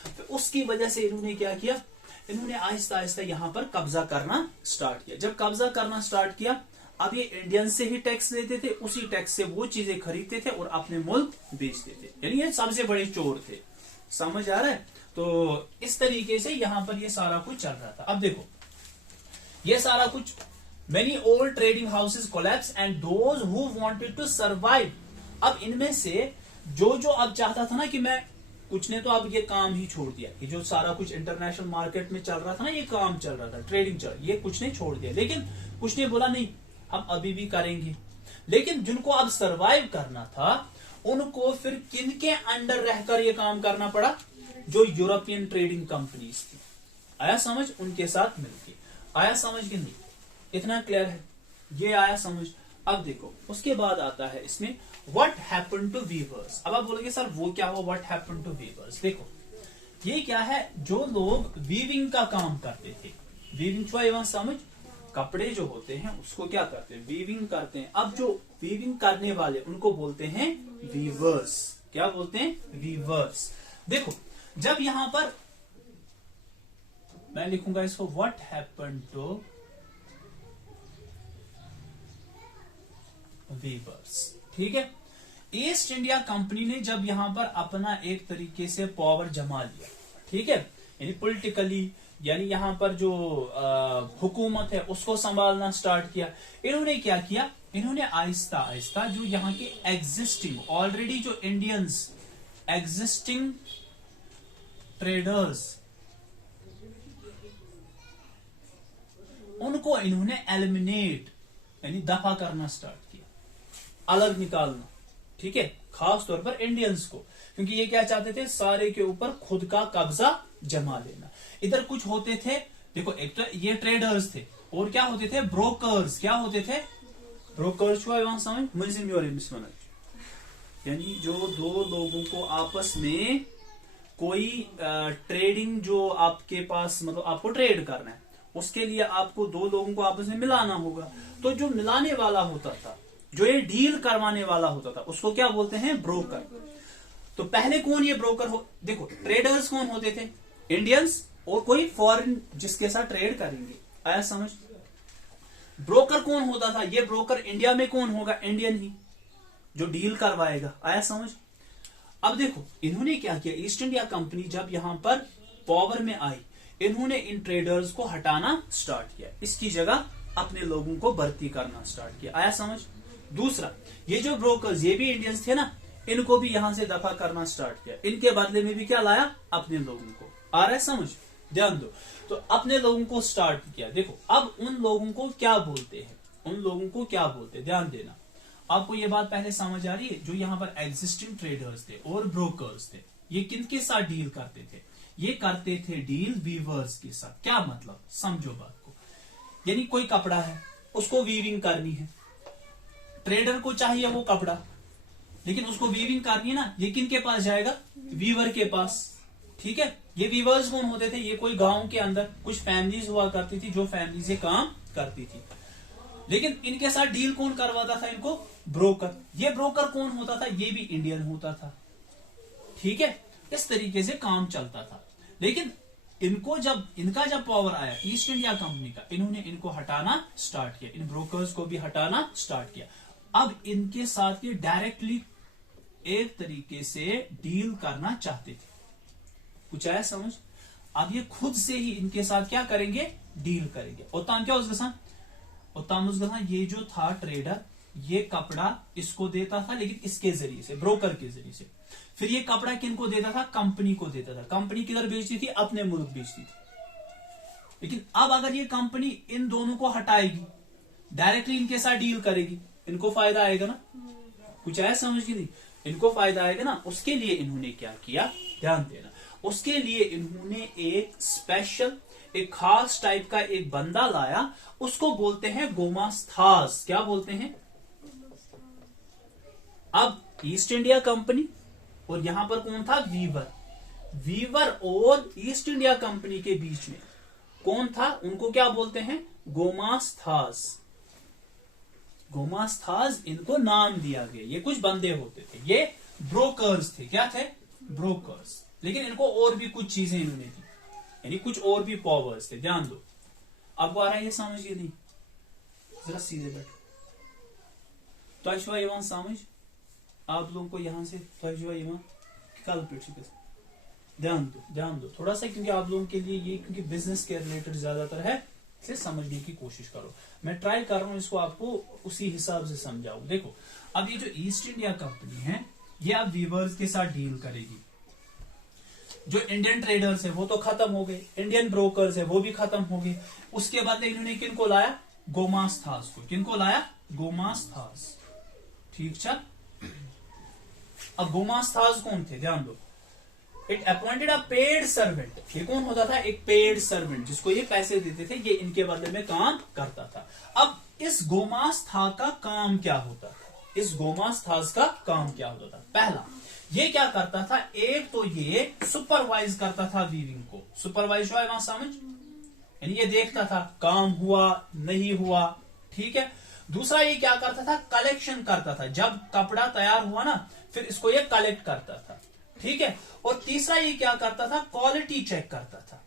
फिर उसकी वजह से इन्होंने क्या किया, इन्होंने आहिस्ता आहिस्ता यहाँ पर कब्जा करना स्टार्ट किया। जब कब्जा करना स्टार्ट किया, अब ये इंडियन से ही टैक्स लेते थे, उसी टैक्स से वो चीजें खरीदते थे और अपने मुल्क बेचते थे। यानी ये सबसे बड़े चोर थे। समझ आ रहा है? तो इस तरीके से यहां पर ये सारा कुछ चल रहा था। अब देखो, ये सारा कुछ, many old trading houses collapse and those who wanted to survive. अब इनमें से जो अब चाहता था ना कि मैं, कुछ ने तो अब ये काम ही छोड़ दिया, ये जो सारा कुछ इंटरनेशनल मार्केट में चल रहा था ना, ये काम चल रहा था, ट्रेडिंग चल, ये कुछ ने छोड़ दिया। लेकिन कुछ ने बोला नहीं, हम अभी भी करेंगे। लेकिन जिनको अब सरवाइव करना था, उनको फिर किनके अंडर रहकर ये काम करना पड़ा, जो यूरोपियन ट्रेडिंग कंपनीज थी। आया समझ? उनके साथ मिलके। आया समझ कि नहीं? इतना क्लियर है? ये आया समझ? अब देखो, उसके बाद आता है इसमें व्हाट हैपेंड टू वीवर्स। अब आप बोलोगे सर वो क्या हुआ, व्हाट हैपेंड टू वीवर्स? देखो, ये क्या है, जो लोग वीविंग का काम करते थे, वीविंग समझ, कपड़े जो होते हैं उसको क्या करते हैं, वीविंग करते हैं। अब जो वीविंग करने वाले, उनको बोलते हैं वीवर्स। क्या बोलते हैं? वीवर्स। देखो, जब यहां पर मैं लिखूंगा इसको, व्हाट हैपेंड टू वीवर्स, ठीक है। ईस्ट इंडिया कंपनी ने जब यहां पर अपना एक तरीके से पावर जमा लिया, ठीक है, यानी पॉलिटिकली, यानी यहां पर जो हुकूमत है उसको संभालना स्टार्ट किया, इन्होंने क्या किया, इन्होंने आहिस्ता आहिस्ता जो यहाँ के एग्जिस्टिंग, ऑलरेडी जो इंडियंस एग्जिस्टिंग ट्रेडर्स, उनको इन्होंने एलिमिनेट यानी दफा करना स्टार्ट किया, अलग निकालना, ठीक है, खास तौर पर इंडियंस को, क्योंकि ये क्या चाहते थे, सारे के ऊपर खुद का कब्जा जमा लेना। इधर कुछ होते थे, देखो, एक तो ये ट्रेडर्स थे, और क्या होते थे, ब्रोकर्स। क्या होते थे? ब्रोकर्स को वहां समझ, मुझे यानी जो दो लोगों को आपस में कोई ट्रेडिंग, जो आपके पास मतलब आपको ट्रेड करना है, उसके लिए आपको दो लोगों को आपस में मिलाना होगा। तो जो मिलाने वाला होता था, जो ये डील करवाने वाला होता था, उसको क्या बोलते हैं, ब्रोकर। तो पहले कौन ये ब्रोकर हो, देखो, ट्रेडर्स कौन होते थे, इंडियंस और कोई फॉरेन जिसके साथ ट्रेड करेंगे। आया समझ? ब्रोकर कौन होता था, ये ब्रोकर इंडिया में कौन होगा, इंडियन ही, जो डील करवाएगा। आया समझ? अब देखो, इन्होंने क्या किया, ईस्ट इंडिया कंपनी जब यहां पर पावर में आई, इन्होंने इन ट्रेडर्स को हटाना स्टार्ट किया, इसकी जगह अपने लोगों को भर्ती करना स्टार्ट किया। आया समझ? दूसरा, ये जो ब्रोकर्स, ये भी इंडियंस थे ना, इनको भी यहां से दफा करना स्टार्ट किया, इनके बदले में भी क्या लाया, अपने लोगों को। आ रहा है समझ? ध्यान दो, तो अपने लोगों को स्टार्ट किया। देखो, अब उन लोगों को क्या बोलते हैं, उन लोगों को क्या बोलते हैं, ध्यान देना। आपको ये बात पहले समझ आ रही है, जो यहां पर एग्जिस्टिंग ट्रेडर्स थे और ब्रोकर्स थे, ये किनके साथ डील करते थे, ये करते थे डील वीवर्स के साथ। क्या मतलब, समझो बात को, यानी कोई कपड़ा है, उसको वीविंग करनी है, ट्रेडर को चाहिए वो कपड़ा, लेकिन उसको वीविंग करनी है ना, ये किनके पास जाएगा, वीवर के पास, ठीक है। ये वीवर्स कौन होते थे, ये कोई गांव के अंदर कुछ फैमिलीज हुआ करती थी, जो फैमिली से काम करती थी, लेकिन इनके साथ डील कौन करवाता था इनको, ब्रोकर। ये ब्रोकर कौन होता था, ये भी इंडियन होता था, ठीक है। इस तरीके से काम चलता था। लेकिन इनको इनका जब पावर आया ईस्ट इंडिया कंपनी का, इन्होंने इनको हटाना स्टार्ट किया, इन ब्रोकर्स को भी हटाना स्टार्ट किया। अब इनके साथ ये डायरेक्टली एक तरीके से डील करना चाहते थे। कुछ आया समझ? अब ये खुद से ही इनके साथ क्या करेंगे, डील करेंगे। उत्तम क्या उसका ये जो था ट्रेडर, ये कपड़ा इसको देता था, लेकिन इसके जरिए से, ब्रोकर के जरिए से। फिर ये कपड़ा किनको देता था, कंपनी को देता था। कंपनी किधर बेचती थी, अपने मुल्क बेचती थी। लेकिन अब अगर ये कंपनी इन दोनों को हटाएगी, डायरेक्टली इनके साथ डील करेगी, इनको फायदा आएगा ना। कुछ आया समझ की नहीं, इनको फायदा आएगा ना, उसके लिए इन्होंने क्या किया, ध्यान देना। उसके लिए इन्होंने एक स्पेशल, एक खास टाइप का एक बंदा लाया, उसको बोलते हैं गोमास्तास। क्या बोलते हैं? अब ईस्ट इंडिया कंपनी और यहां पर कौन था? वीवर। वीवर और ईस्ट इंडिया कंपनी के बीच में कौन था? उनको क्या बोलते हैं? गोमास्तास। गोमास्तास इनको नाम दिया गया। ये कुछ बंदे होते थे, ये ब्रोकर्स थे। क्या थे? ब्रोकर्स। लेकिन इनको और भी कुछ चीजें इन्होंने दी, यानी कुछ और भी पावर्स थे। ध्यान दो, आपको आ रहा है ये समझ या नहीं? जरा सीधे बैठो। तो समझ आप लोगों को यहां से कल पे ध्यान दो थोड़ा सा, क्योंकि आप लोगों के लिए ये, क्योंकि बिजनेस के रिलेटेड ज्यादातर है, इसे समझने की कोशिश करो। मैं ट्राई कर रहा हूं इसको आपको उसी हिसाब से समझाऊं। देखो, अब ये जो ईस्ट इंडिया कंपनी है, ये अब वीवर्स के साथ डील करेगी। जो इंडियन ट्रेडर्स है वो तो खत्म हो गए, इंडियन ब्रोकर्स है वो भी खत्म हो गए। उसके बाद इन्होंने किनको लाया? गोमास्तास को। किनको लाया? गोमास्तास। ठीक है। अब गोमास्तास कौन थे? ध्यान दो। It appointed a paid servant. ये कौन होता था? एक पेड सर्वेंट, जिसको ये पैसे देते थे, ये इनके बदले में काम करता था। अब इस गोमास्ता का काम क्या होता था? इस गोमास्तास का काम क्या होता था? पहला, ये क्या करता था? एक तो ये सुपरवाइज करता था वीविंग को। सुपरवाइज हुआ वहां समझ, यानी ये देखता था काम हुआ नहीं हुआ। ठीक है। दूसरा, ये क्या करता था? कलेक्शन करता था। जब कपड़ा तैयार हुआ ना, फिर इसको ये कलेक्ट करता था। ठीक है। और तीसरा, ये क्या करता था? क्वालिटी चेक करता था।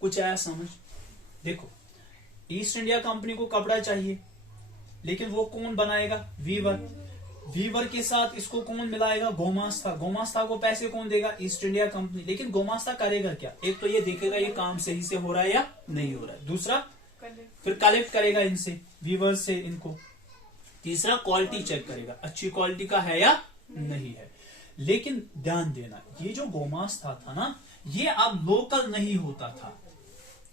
कुछ आया समझ? देखो, ईस्ट इंडिया कंपनी को कपड़ा चाहिए, लेकिन वो कौन बनाएगा? वीवर। वीवर के साथ इसको कौन मिलाएगा? गोमास्ता। गोमास्ता को पैसे कौन देगा? East India company. लेकिन गोमास्ता करेगा क्या? एक तो ये देखेगा ये काम सही से हो रहा है या नहीं हो रहा है। दूसरा, फिर कलेक्ट करेगा इनसे, वीवर से इनको। तीसरा, क्वालिटी चेक करेगा, अच्छी क्वालिटी का है या नहीं है। लेकिन ध्यान देना, ये जो गोमास्ता था ना, ये अब लोकल नहीं होता था।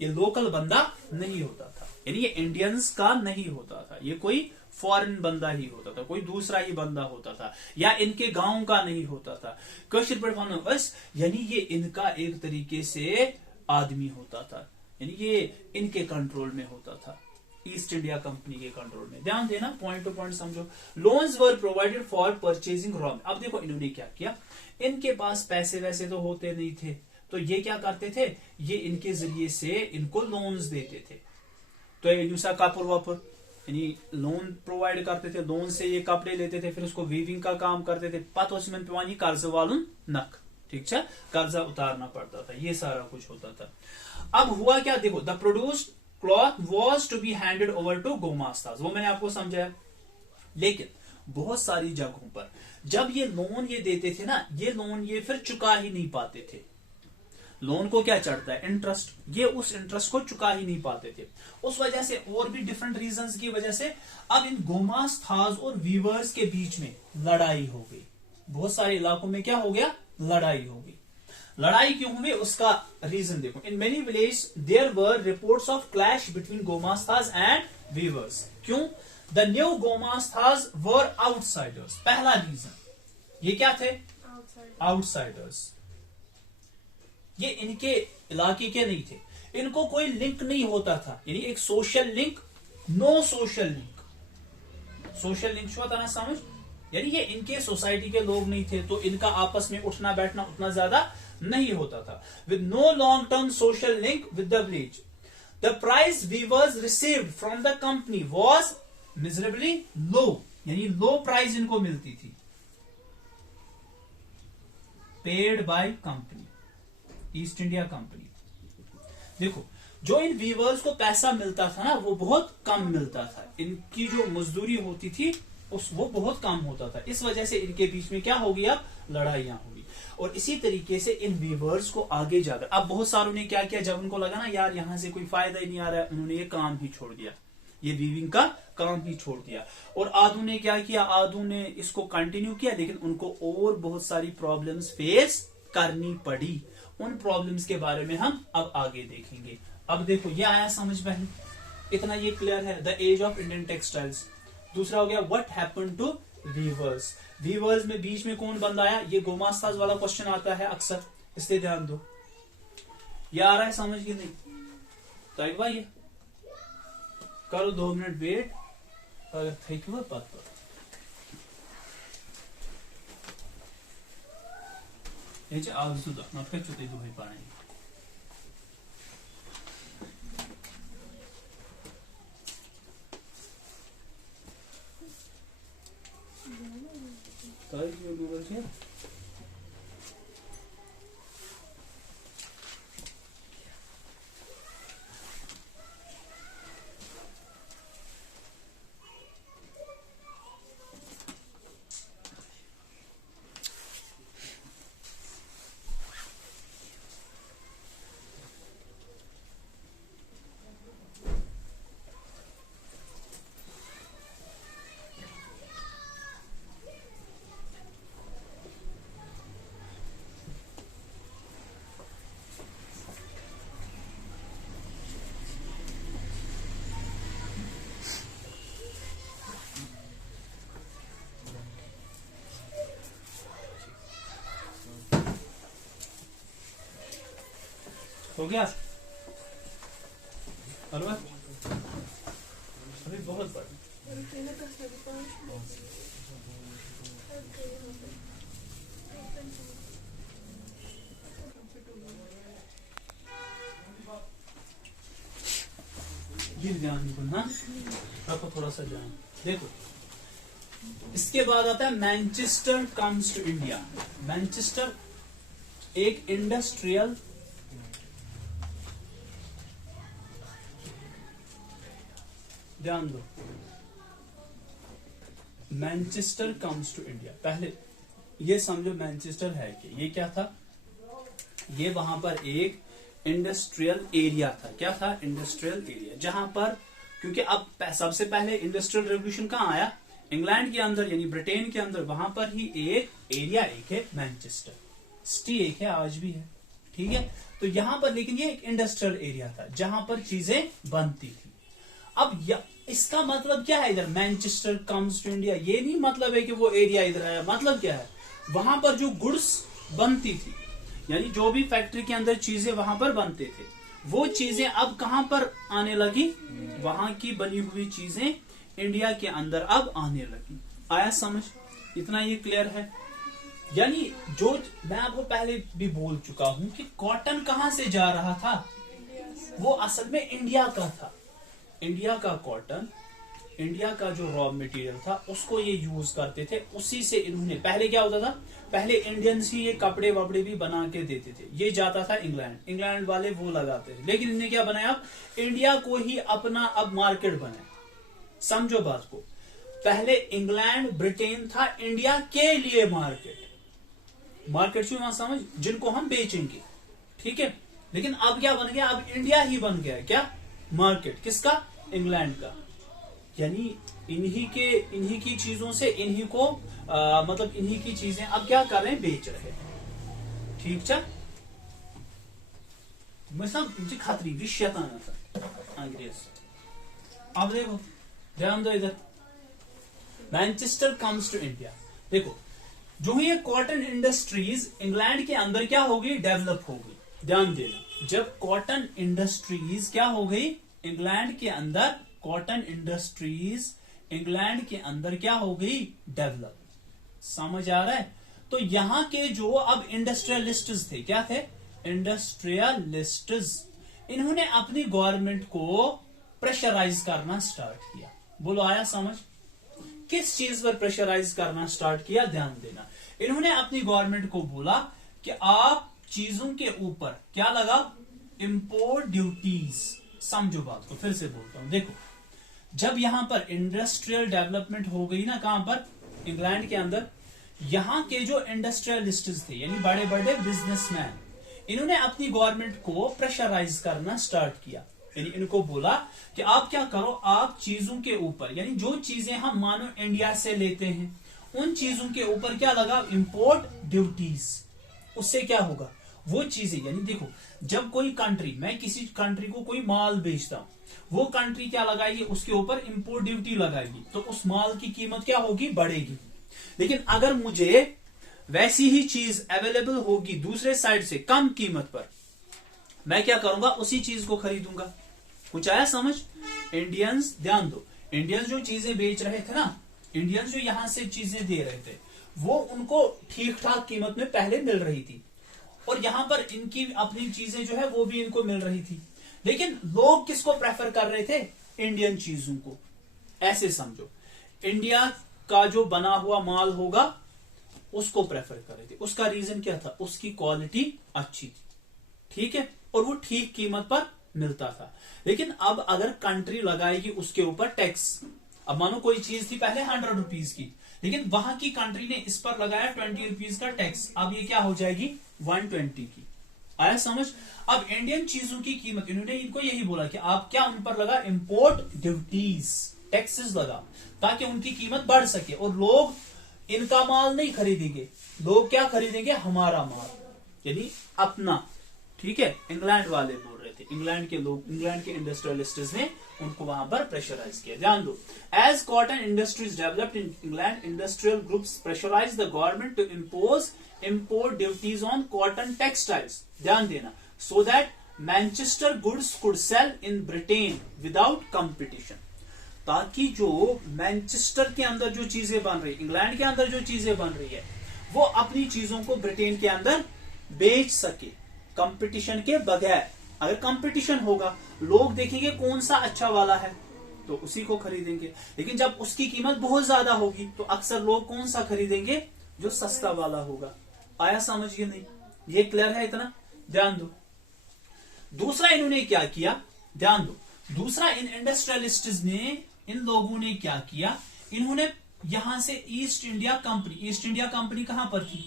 ये लोकल बंदा नहीं होता था, यानी ये इंडियंस का नहीं होता था। ये कोई फॉरेन बंदा ही होता था, कोई दूसरा ही बंदा होता था, या इनके गांव का नहीं होता था। कशिर पर बस, यानी ये इनका एक तरीके से आदमी होता था, यानी ये इनके कंट्रोल में होता था, ईस्ट इंडिया कंपनी के कंट्रोल में। ध्यान देना, पॉइंट टू पॉइंट समझो। Loans were provided for purchasing raw. अब देखो इन्होंने क्या किया, इनके पास पैसे वैसे तो होते नहीं थे, तो ये क्या करते थे? ये इनके जरिए से इनको लोन्स देते थे। तो यूसा कापुर वापुर, यानी लोन प्रोवाइड करते थे, लोन से ये कपड़े लेते थे, फिर उसको वीविंग का काम करते थे। पत उसमें पिवानी कर्ज वालुन नक। ठीक है, कर्जा उतारना पड़ता था, ये सारा कुछ होता था। अब हुआ क्या? देखो, the produced cloth was to be handed over to gomasthas, वो मैंने आपको समझाया। लेकिन बहुत सारी जगहों पर जब ये लोन ये देते थे ना, ये लोन ये फिर चुका ही नहीं पाते थे। लोन को क्या चढ़ता है? इंटरेस्ट। ये उस इंटरेस्ट को चुका ही नहीं पाते थे। उस वजह से और भी डिफरेंट रीजंस की वजह से अब इन गोमास्तास और वीवर्स के बीच में लड़ाई हो गई। बहुत सारे इलाकों में क्या हो गया? लड़ाई हो गई। लड़ाई क्यों हुई उसका रीजन देखो। In many village there were reports of clash between gomasthas and weavers. क्यों? The new gomasthas were outsiders. पहला रीजन, ये क्या थे? आउटसाइडर्स। ये इनके इलाके के नहीं थे, इनको कोई लिंक नहीं होता था, यानी एक social link, no social link. Social link हुआ था ना समझ, यानी ये इनके सोसाइटी के लोग नहीं थे, तो इनका आपस में उठना बैठना उतना ज्यादा नहीं होता था। With no long term social link with the village, the price weavers received from the company was miserably low, यानी लो प्राइस इनको मिलती थी, paid by company, East India Company. देखो, जो इन वीवर्स को पैसा मिलता था ना, वो बहुत कम मिलता था। इनकी जो मजदूरी होती थी वो बहुत कम होता था। इस वजह से इनके बीच में क्या होगी? अब लड़ाइयां होगी। और इसी तरीके से इन वीवर्स को आगे जाकर अब बहुत सारों ने क्या किया, जब उनको लगा ना यार यहां से कोई फायदा ही नहीं आ रहा है, उन्होंने ये काम ही छोड़ दिया, ये वीविंग का काम ही छोड़ दिया। और आधु ने क्या किया? आधु ने इसको कंटिन्यू किया, लेकिन उनको और बहुत सारी प्रॉब्लम्स फेस करनी पड़ी। उन प्रॉब्लम्स के बारे में हम अब आगे देखेंगे। अब देखो, ये आया समझ में, इतना ये क्लियर है। The age of Indian textiles. दूसरा हो गया what happened to weavers. Weavers में बीच में कौन बंदा आया? ये गोमास्तास वाला क्वेश्चन आता है अक्सर, इससे ध्यान दो, ये आ रहा है समझ कि नहीं? तो एक बार ये करो 2 मिनट वेट, अगर थकिव पत ये आज सुधा नत कछु तुम दुहे पानी गूगल से हो गया बराबर? अभी बहुत बड़ा ये ध्यान ना रखो, थोड़ा सा ध्यान देखो। इसके बाद आता है Manchester comes to India. Manchester एक इंडस्ट्रियल ध्यान दो, मैनचेस्टर कम्स टू इंडिया। पहले ये समझो मैनचेस्टर है कि ये क्या था, ये वहां पर एक इंडस्ट्रियल एरिया था। क्या था? इंडस्ट्रियल एरिया, जहां पर क्योंकि अब सबसे पहले इंडस्ट्रियल रेवोल्यूशन कहां आया? इंग्लैंड के अंदर यानी ब्रिटेन के अंदर। वहां पर ही एक एरिया एक है मैनचेस्टर, सिटी एक है, आज भी है, ठीक है। तो यहां पर लेकिन ये एक इंडस्ट्रियल एरिया था जहां पर चीजें बनती थी। अब इसका मतलब क्या है इधर मैनचेस्टर कम्स टू इंडिया? ये नहीं मतलब है कि वो एरिया इधर आया, मतलब क्या है? वहां पर जो गुड्स बनती थी यानी जो भी फैक्ट्री के अंदर चीजें वहां पर बनते थे, वो चीजें अब कहां पर आने लगी? वहां की बनी हुई चीजें इंडिया के अंदर अब आने लगी। आया समझ? इतना ये क्लियर है? यानी जो मैं आपको पहले भी बोल चुका हूं कि कॉटन कहां से जा रहा था, वो असल में इंडिया का था। इंडिया का कॉटन, इंडिया का जो रॉ मटेरियल था उसको ये यूज करते थे। उसी से इन्होंने, पहले क्या होता था, पहले इंडियंस ही ये कपड़े वपड़े भी बना के देते थे। ये जाता था इंग्लैंड, इंग्लैंड वाले वो लगाते थे। लेकिन इन्हें क्या बनाया, अब इंडिया को ही अपना अब मार्केट बनाया। समझो बात को, पहले इंग्लैंड ब्रिटेन था इंडिया के लिए मार्केट। मार्केट क्यों समझ, जिनको हम बेचेंगे, ठीक है। लेकिन अब क्या बन गया, अब इंडिया ही बन गया। क्या मार्केट? किसका? इंग्लैंड का। यानी इन्हीं की चीजों से इन्हीं को मतलब इन्हीं की चीजें अब क्या कर रहे हैं, बेच रहे हैं, ठीक है। मैं सब मुझे खतरी विषयता अंग्रेज। अब देखो ध्यान दो इधर, मैनचेस्टर कम्स टू इंडिया। देखो जो ये कॉटन इंडस्ट्रीज इंग्लैंड के अंदर क्या होगी, डेवलप होगी। ध्यान देना, जब कॉटन इंडस्ट्रीज क्या हो गई इंग्लैंड के अंदर, कॉटन इंडस्ट्रीज इंग्लैंड के अंदर क्या हो गई, डेवलप। समझ आ रहा है? तो यहां के जो अब इंडस्ट्रियलिस्ट्स थे, क्या थे? इंडस्ट्रियलिस्ट्स। इन्होंने अपनी गवर्नमेंट को प्रेशराइज करना स्टार्ट किया। बोलो आया समझ? किस चीज पर प्रेशराइज करना स्टार्ट किया? ध्यान देना, इन्होंने अपनी गवर्नमेंट को बोला कि आप चीजों के ऊपर क्या लगाओ, इंपोर्ट ड्यूटीज। समझो बात को, फिर से बोलता हूं। देखो जब यहां पर इंडस्ट्रियल डेवलपमेंट हो गई ना, कहां पर, इंग्लैंड के अंदर, यहां के जो इंडस्ट्रियलिस्ट्स थे यानी बड़े बड़े बिजनेसमैन, इन्होंने अपनी गवर्नमेंट को प्रेशराइज करना स्टार्ट किया। यानी इनको बोला कि आप क्या करो, आप चीजों के ऊपर यानी जो चीजें हम मानो इंडिया से लेते हैं उन चीजों के ऊपर क्या लगाओ, इंपोर्ट ड्यूटीज। उससे क्या होगा, वो चीजें यानी देखो जब कोई कंट्री, मैं किसी कंट्री को कोई माल बेचता हूं, वो कंट्री क्या लगाएगी, उसके ऊपर इंपोर्ट ड्यूटी लगाएगी, तो उस माल की कीमत क्या होगी, बढ़ेगी। लेकिन अगर मुझे वैसी ही चीज अवेलेबल होगी दूसरे साइड से कम कीमत पर, मैं क्या करूंगा, उसी चीज को खरीदूंगा। कुछ आया समझ? इंडियंस, ध्यान दो, इंडियंस जो चीजें बेच रहे थे ना, इंडियंस जो यहां से चीजें दे रहे थे, वो उनको ठीक ठाक कीमत में पहले मिल रही थी, और यहां पर इनकी अपनी चीजें जो है वो भी इनको मिल रही थी। लेकिन लोग किसको प्रेफर कर रहे थे? इंडियन चीजों को। ऐसे समझो, इंडिया का जो बना हुआ माल होगा उसको प्रेफर कर रहे थे। उसका रीजन क्या था? उसकी क्वालिटी अच्छी थी, ठीक है, और वो ठीक कीमत पर मिलता था। लेकिन अब अगर कंट्री लगाएगी उसके ऊपर टैक्स, अब मानो कोई चीज थी पहले 100 रुपीज की, लेकिन वहां की कंट्री ने इस पर लगाया 20 रुपीज का टैक्स, अब ये क्या हो जाएगी? 120 की। आया समझ? अब इंडियन चीजों की कीमत, इन्होंने इनको यही बोला कि आप क्या उन पर लगा, इंपोर्ट ड्यूटीज, टैक्सेस लगा, ताकि उनकी कीमत बढ़ सके, और लोग इनका माल नहीं खरीदेंगे, लोग क्या खरीदेंगे? हमारा माल, यानी अपना। ठीक है, इंग्लैंड वाले बोल रहे थे, इंग्लैंड के लोग, इंग्लैंड के इंडस्ट्रियलिस्ट्स ने उनको वहां पर प्रेशराइज किया। ध्यान दो, as cotton industries developed in England, industrial groups pressurise the government to impose import duties on cotton textiles, ध्यान देना, so that Manchester goods could sell in Britain without competition, ताकि जो मैनचेस्टर के अंदर जो चीजें बन रही, इंग्लैंड के अंदर जो चीजें बन रही है, वो अपनी चीजों को ब्रिटेन के अंदर बेच सके कंपटीशन के बगैर। अगर कंपटीशन होगा, लोग देखेंगे कौन सा अच्छा वाला है तो उसी को खरीदेंगे, लेकिन जब उसकी कीमत बहुत ज्यादा होगी तो अक्सर लोग कौन सा खरीदेंगे? जो सस्ता वाला होगा। आया समझ? ये नहीं, ये क्लियर है इतना? ध्यान दो, दूसरा इन्होंने क्या किया, ध्यान दो, दूसरा इन इंडस्ट्रियलिस्ट्स ने, इन लोगों ने क्या किया, इन्होंने यहां से east India company, East India company कहां पर थी,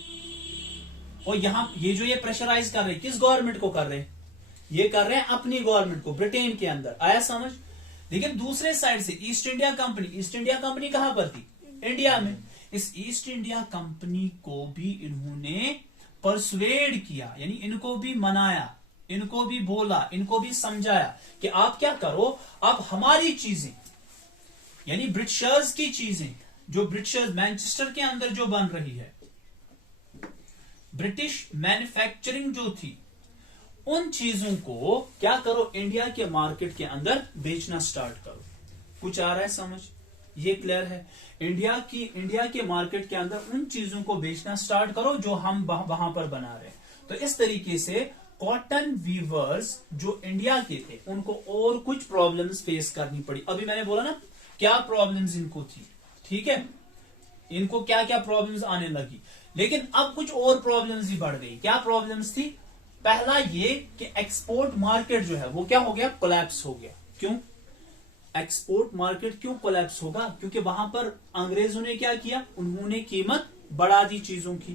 और यहां ये जो ये प्रेशराइज कर रहे हैं, किस गवर्नमेंट को कर रहे हैं? ये कर रहे हैं अपनी गवर्नमेंट को, ब्रिटेन के अंदर। आया समझ? लेकिन दूसरे साइड से east India company, East India company कहां पर थी? इंडिया में। इस ईस्ट इंडिया कंपनी को भी इन्होंने परसुएड किया, यानी इनको भी मनाया, इनको भी बोला, इनको भी समझाया कि आप क्या करो, आप हमारी चीजें, यानी ब्रिटिशर्स की चीजें, जो ब्रिटिशर्स मैनचेस्टर के अंदर जो बन रही है, ब्रिटिश मैन्युफैक्चरिंग जो थी, उन चीजों को क्या करो, इंडिया के मार्केट के अंदर बेचना स्टार्ट करो। कुछ आ रहा है समझ? ये क्लियर है? इंडिया के मार्केट के अंदर उन चीजों को बेचना स्टार्ट करो जो हम वहां पर बना रहे हैं। तो इस तरीके से कॉटन वीवर्स जो इंडिया के थे, उनको और कुछ प्रॉब्लम्स फेस करनी पड़ी। अभी मैंने बोला ना क्या प्रॉब्लम्स इनको थी, ठीक है, इनको क्या क्या प्रॉब्लम्स आने लगी, लेकिन अब कुछ और प्रॉब्लम्स भी बढ़ गई। क्या प्रॉब्लम्स थी? पहला ये कि एक्सपोर्ट मार्केट जो है वो क्या हो गया? कोलैप्स हो गया। क्यों एक्सपोर्ट मार्केट क्यों कोलैप्स होगा? क्योंकि वहां पर अंग्रेजों ने क्या किया, उन्होंने कीमत बढ़ा दी चीजों की।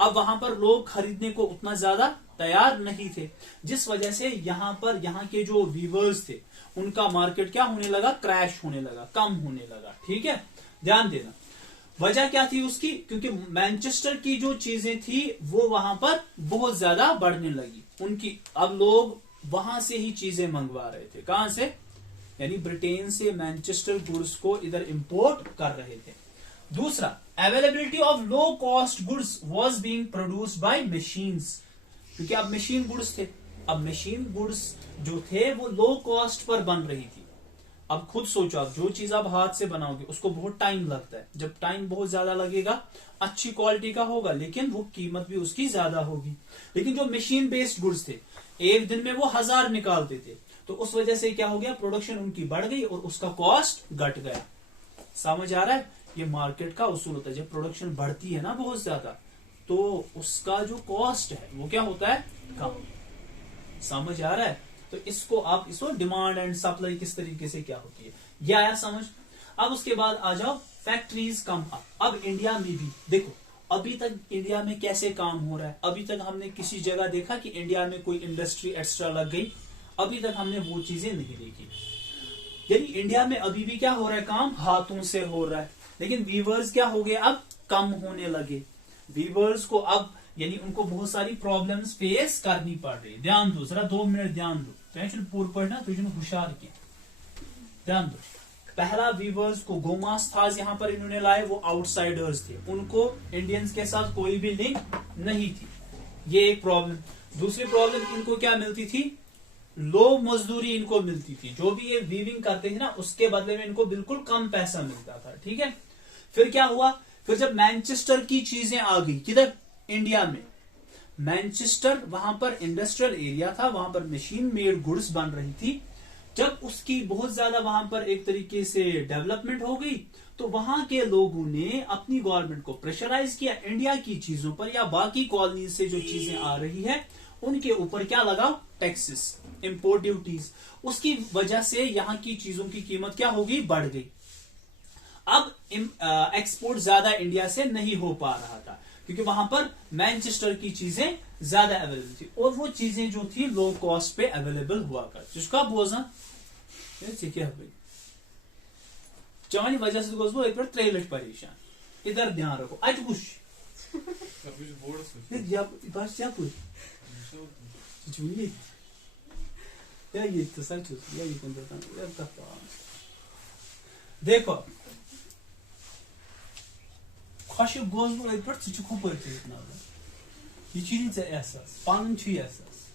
अब वहां पर लोग खरीदने को उतना ज्यादा तैयार नहीं थे, जिस वजह से यहां पर यहाँ के जो वीवर्स थे उनका मार्केट क्या होने लगा? क्रैश होने लगा, कम होने लगा। ठीक है, ध्यान देना। वजह क्या थी उसकी? क्योंकि मैनचेस्टर की जो चीजें थी वो वहां पर बहुत ज्यादा बढ़ने लगी उनकी। अब लोग वहां से ही चीजें मंगवा रहे थे। कहां से? यानी ब्रिटेन से मैनचेस्टर गुड्स को इधर इंपोर्ट कर रहे थे। दूसरा, availability of low cost goods was being produced by machines, क्योंकि अब मशीन गुड्स थे। अब मशीन गुड्स जो थे वो लो कॉस्ट पर बन रही थी। अब खुद सोचो, आप जो चीज आप हाथ से बनाओगे उसको बहुत टाइम लगता है। जब टाइम बहुत ज्यादा लगेगा, अच्छी क्वालिटी का होगा, लेकिन वो कीमत भी उसकी ज्यादा होगी। लेकिन जो मशीन बेस्ड गुड्स थे, एक दिन में वो 1000 निकालते थे, तो उस वजह से क्या हो गया? प्रोडक्शन उनकी बढ़ गई और उसका कॉस्ट घट गया। समझ आ रहा है? ये मार्केट का उसूल होता है। जब प्रोडक्शन बढ़ती है ना बहुत ज्यादा, तो उसका जो कॉस्ट है वो क्या होता है? कम। समझ आ रहा है? तो इसको डिमांड एंड सप्लाई किस तरीके से क्या होती है, ये आया समझ। अब उसके बाद आ जाओ फैक्ट्रीज कम। अब इंडिया में भी देखो, अभी तक इंडिया में कैसे काम हो रहा है। अभी तक हमने किसी जगह देखा कि इंडिया में कोई इंडस्ट्री एक्स्ट्रा लग गई? अभी तक हमने वो चीजें नहीं देखी। यानी इंडिया में अभी भी क्या हो रहा है? काम हाथों से हो रहा है। लेकिन वीवर्स क्या हो गए? अब कम होने लगे। वीवर्स को अब यानी उनको बहुत सारी प्रॉब्लम्स फेस करनी पड़ रही। ध्यान दो, जरा 2 मिनट ध्यान दो। तो पूर्व पढ़ना तुझे होशियार की ध्यान दो। पहला वीवर्स को गोमास्ताज यहाँ पर इन्होंने लाए, वो आउटसाइडर्स थे, उनको इंडियंस के साथ कोई भी लिंक नहीं थी। ये एक प्रॉब्लम। दूसरी प्रॉब्लम, इनको क्या मिलती थी? लो मजदूरी इनको मिलती थी। जो भी ये वीविंग करते थे ना, उसके बदले में इनको बिल्कुल कम पैसा मिलता था। ठीक है, फिर क्या हुआ? फिर जब मैनचेस्टर की चीजें आ गई, किधर? इंडिया में। मैनचेस्टर वहां पर इंडस्ट्रियल एरिया था, वहां पर मशीन मेड गुड्स बन रही थी। जब उसकी बहुत ज्यादा वहां पर एक तरीके से डेवलपमेंट हो गई, तो वहां के लोगों ने अपनी गवर्नमेंट को प्रेशराइज किया, इंडिया की चीजों पर या बाकी कॉलोनी से जो चीजें आ रही है उनके ऊपर क्या लगाओ? Taxes, import duties. उसकी वजह से यहाँ की चीजों की कीमत क्या हो गई? बढ़ गई। अब एक्सपोर्ट ज्यादा इंडिया से नहीं हो पा रहा था, क्योंकि वहां पर मैनचेस्टर की चीजें ज्यादा अवेलेबल थी, और वो चीजें जो थी लो कॉस्ट पे अवेलेबल हुआ कर। जिसका बोझा चवानी वजह से गोस वो एक बार 3 लट परेशान। इधर ध्यान रखो। आज कुछ बस या कुछ जुली या ये तो सच या ये कौन देता देखो खुश गोस वो एक बार चुच को पर ये चीज है एहसास पान छी एहसास।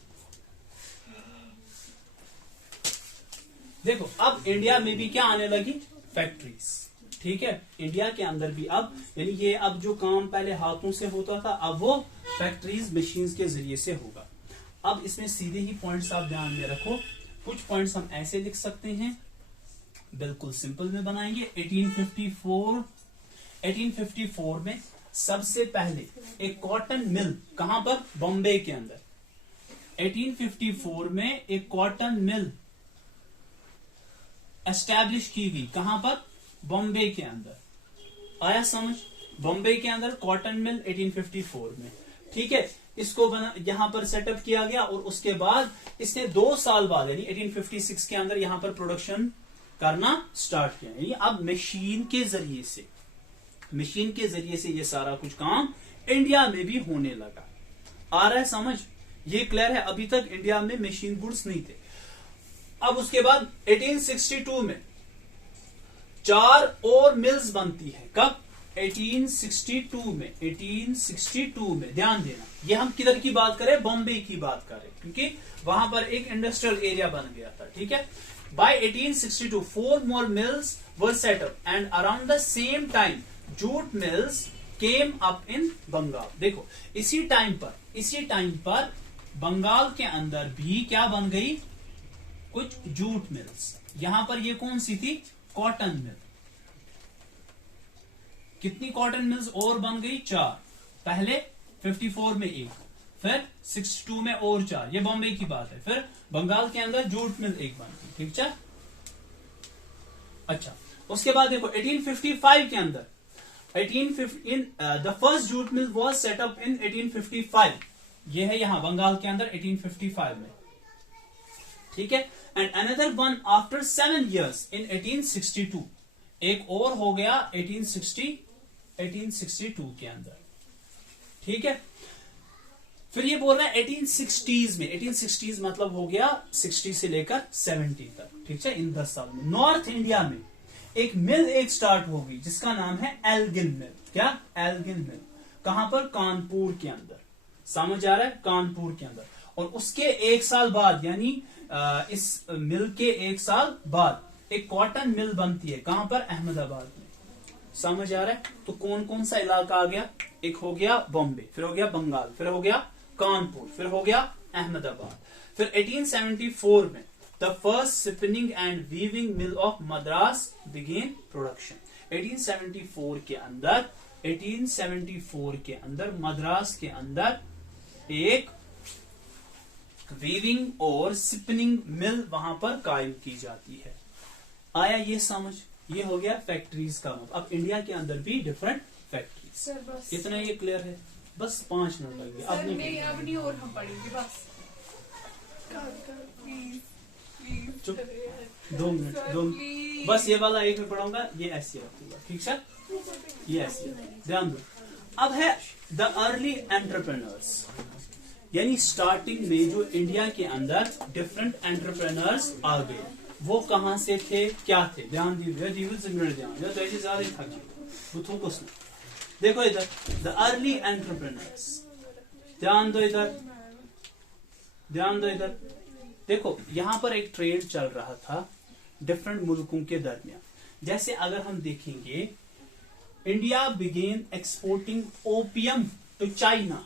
देखो अब इंडिया में भी क्या आने लगी? फैक्ट्रीज। ठीक है, इंडिया के अंदर भी अब यानी ये अब जो काम पहले हाथों से होता था, अब वो फैक्ट्रीज मशीन्स के जरिए से होगा। अब इसमें सीधे ही पॉइंट्स आप ध्यान में रखो। कुछ पॉइंट्स हम ऐसे लिख सकते हैं, बिल्कुल सिंपल में बनाएंगे। 1854 में सबसे पहले एक कॉटन मिल कहां पर? बॉम्बे के अंदर। 1854 में एक कॉटन मिल एस्टैब्लिश की गई, कहां पर? बॉम्बे के अंदर। आया समझ? बॉम्बे के अंदर कॉटन मिल 1854 में। ठीक है, इसको यहां पर सेटअप किया गया, और उसके बाद इसने 2 साल बाद यानी 1856 के अंदर यहां पर प्रोडक्शन करना स्टार्ट किया। यानी अब मशीन के जरिए से ये सारा कुछ काम इंडिया में भी होने लगा। आ रहा है समझ? ये क्लियर है? अभी तक इंडिया में मशीन गुड्स नहीं थे। अब उसके बाद 1862 में 4 और मिल्स बनती है। कब? 1862 में ध्यान देना, ये हम किधर की बात करें? बॉम्बे की बात करें, क्योंकि वहां पर एक इंडस्ट्रियल एरिया बन गया था। ठीक है, bye 1862 4 more mills were set up and around the same time jute mills came up in Bengal. देखो इसी टाइम पर बंगाल के अंदर भी क्या बन गई? कुछ जूट मिल्स। यहां पर ये कौन सी थी? Cotton mill. कितनी कॉटन मिल्स और बन गई? 4। पहले 54 में 1, फिर 62 में और 4। ये बॉम्बे की बात है। फिर बंगाल के अंदर जूट मिल 1 बन गई। ठीक है, अच्छा उसके बाद देखो 1855 के अंदर the first jute mill was set up in 1855। ये है यहां बंगाल के अंदर 1855 में। ठीक है, and another one after 7 years in 1862। एक और हो गया 1862 के अंदर। ठीक है, फिर ये बोल रहा है 1860s में। 1860s मतलब हो गया 60 से लेकर 70 तक। ठीक है, इन 10 साल में नॉर्थ इंडिया में एक मिल स्टार्ट हो गई, जिसका नाम है एल्गिन मिल। क्या? एल्गिन मिल। कहां पर? कानपुर के अंदर। समझ आ रहा है? कानपुर के अंदर। और उसके 1 साल बाद यानी इस मिल के 1 साल बाद एक कॉटन मिल बनती है। कहां पर? अहमदाबाद में। समझ आ रहा है? तो कौन कौन सा इलाका आ गया? एक हो गया बॉम्बे, फिर हो गया बंगाल, फिर हो गया कानपुर, फिर हो गया अहमदाबाद। फिर 1874 में the first spinning and weaving mill of Madras began production. 1874 के अंदर मद्रास के अंदर एक वीविंग और स्पिनिंग मिल वहां पर कायम की जाती है। आया ये समझ? ये हो गया फैक्ट्रीज का मतलब। अब इंडिया के अंदर भी डिफरेंट फैक्ट्रीज। इतना ये क्लियर है? बस 5 मिनट लगे। अब नहीं और हम पढ़ेंगे बस। चुप 2 मिनट बस। ये वाला 1 में पढ़ाऊंगा, ये ऐसे रखूंगा। ठीक है, ये ऐसे ध्यान दो। अब है द अर्ली एंटरप्रेन्योर्स, यानी स्टार्टिंग में जो इंडिया के अंदर डिफरेंट एंटरप्रेन्योर्स आ गए। वो कहां से थे, क्या थे, ध्यान दीजिए, ध्यान तो ज्यादा ही थक वो थोकुस ना। देखो इधर द अर्ली एंटरप्रेन्योर्स, ध्यान दो इधर, ध्यान दो इधर। देखो यहां पर एक ट्रेड चल रहा था डिफरेंट मुल्कों के दरमियान। जैसे अगर हम देखेंगे, India began exporting opium to China.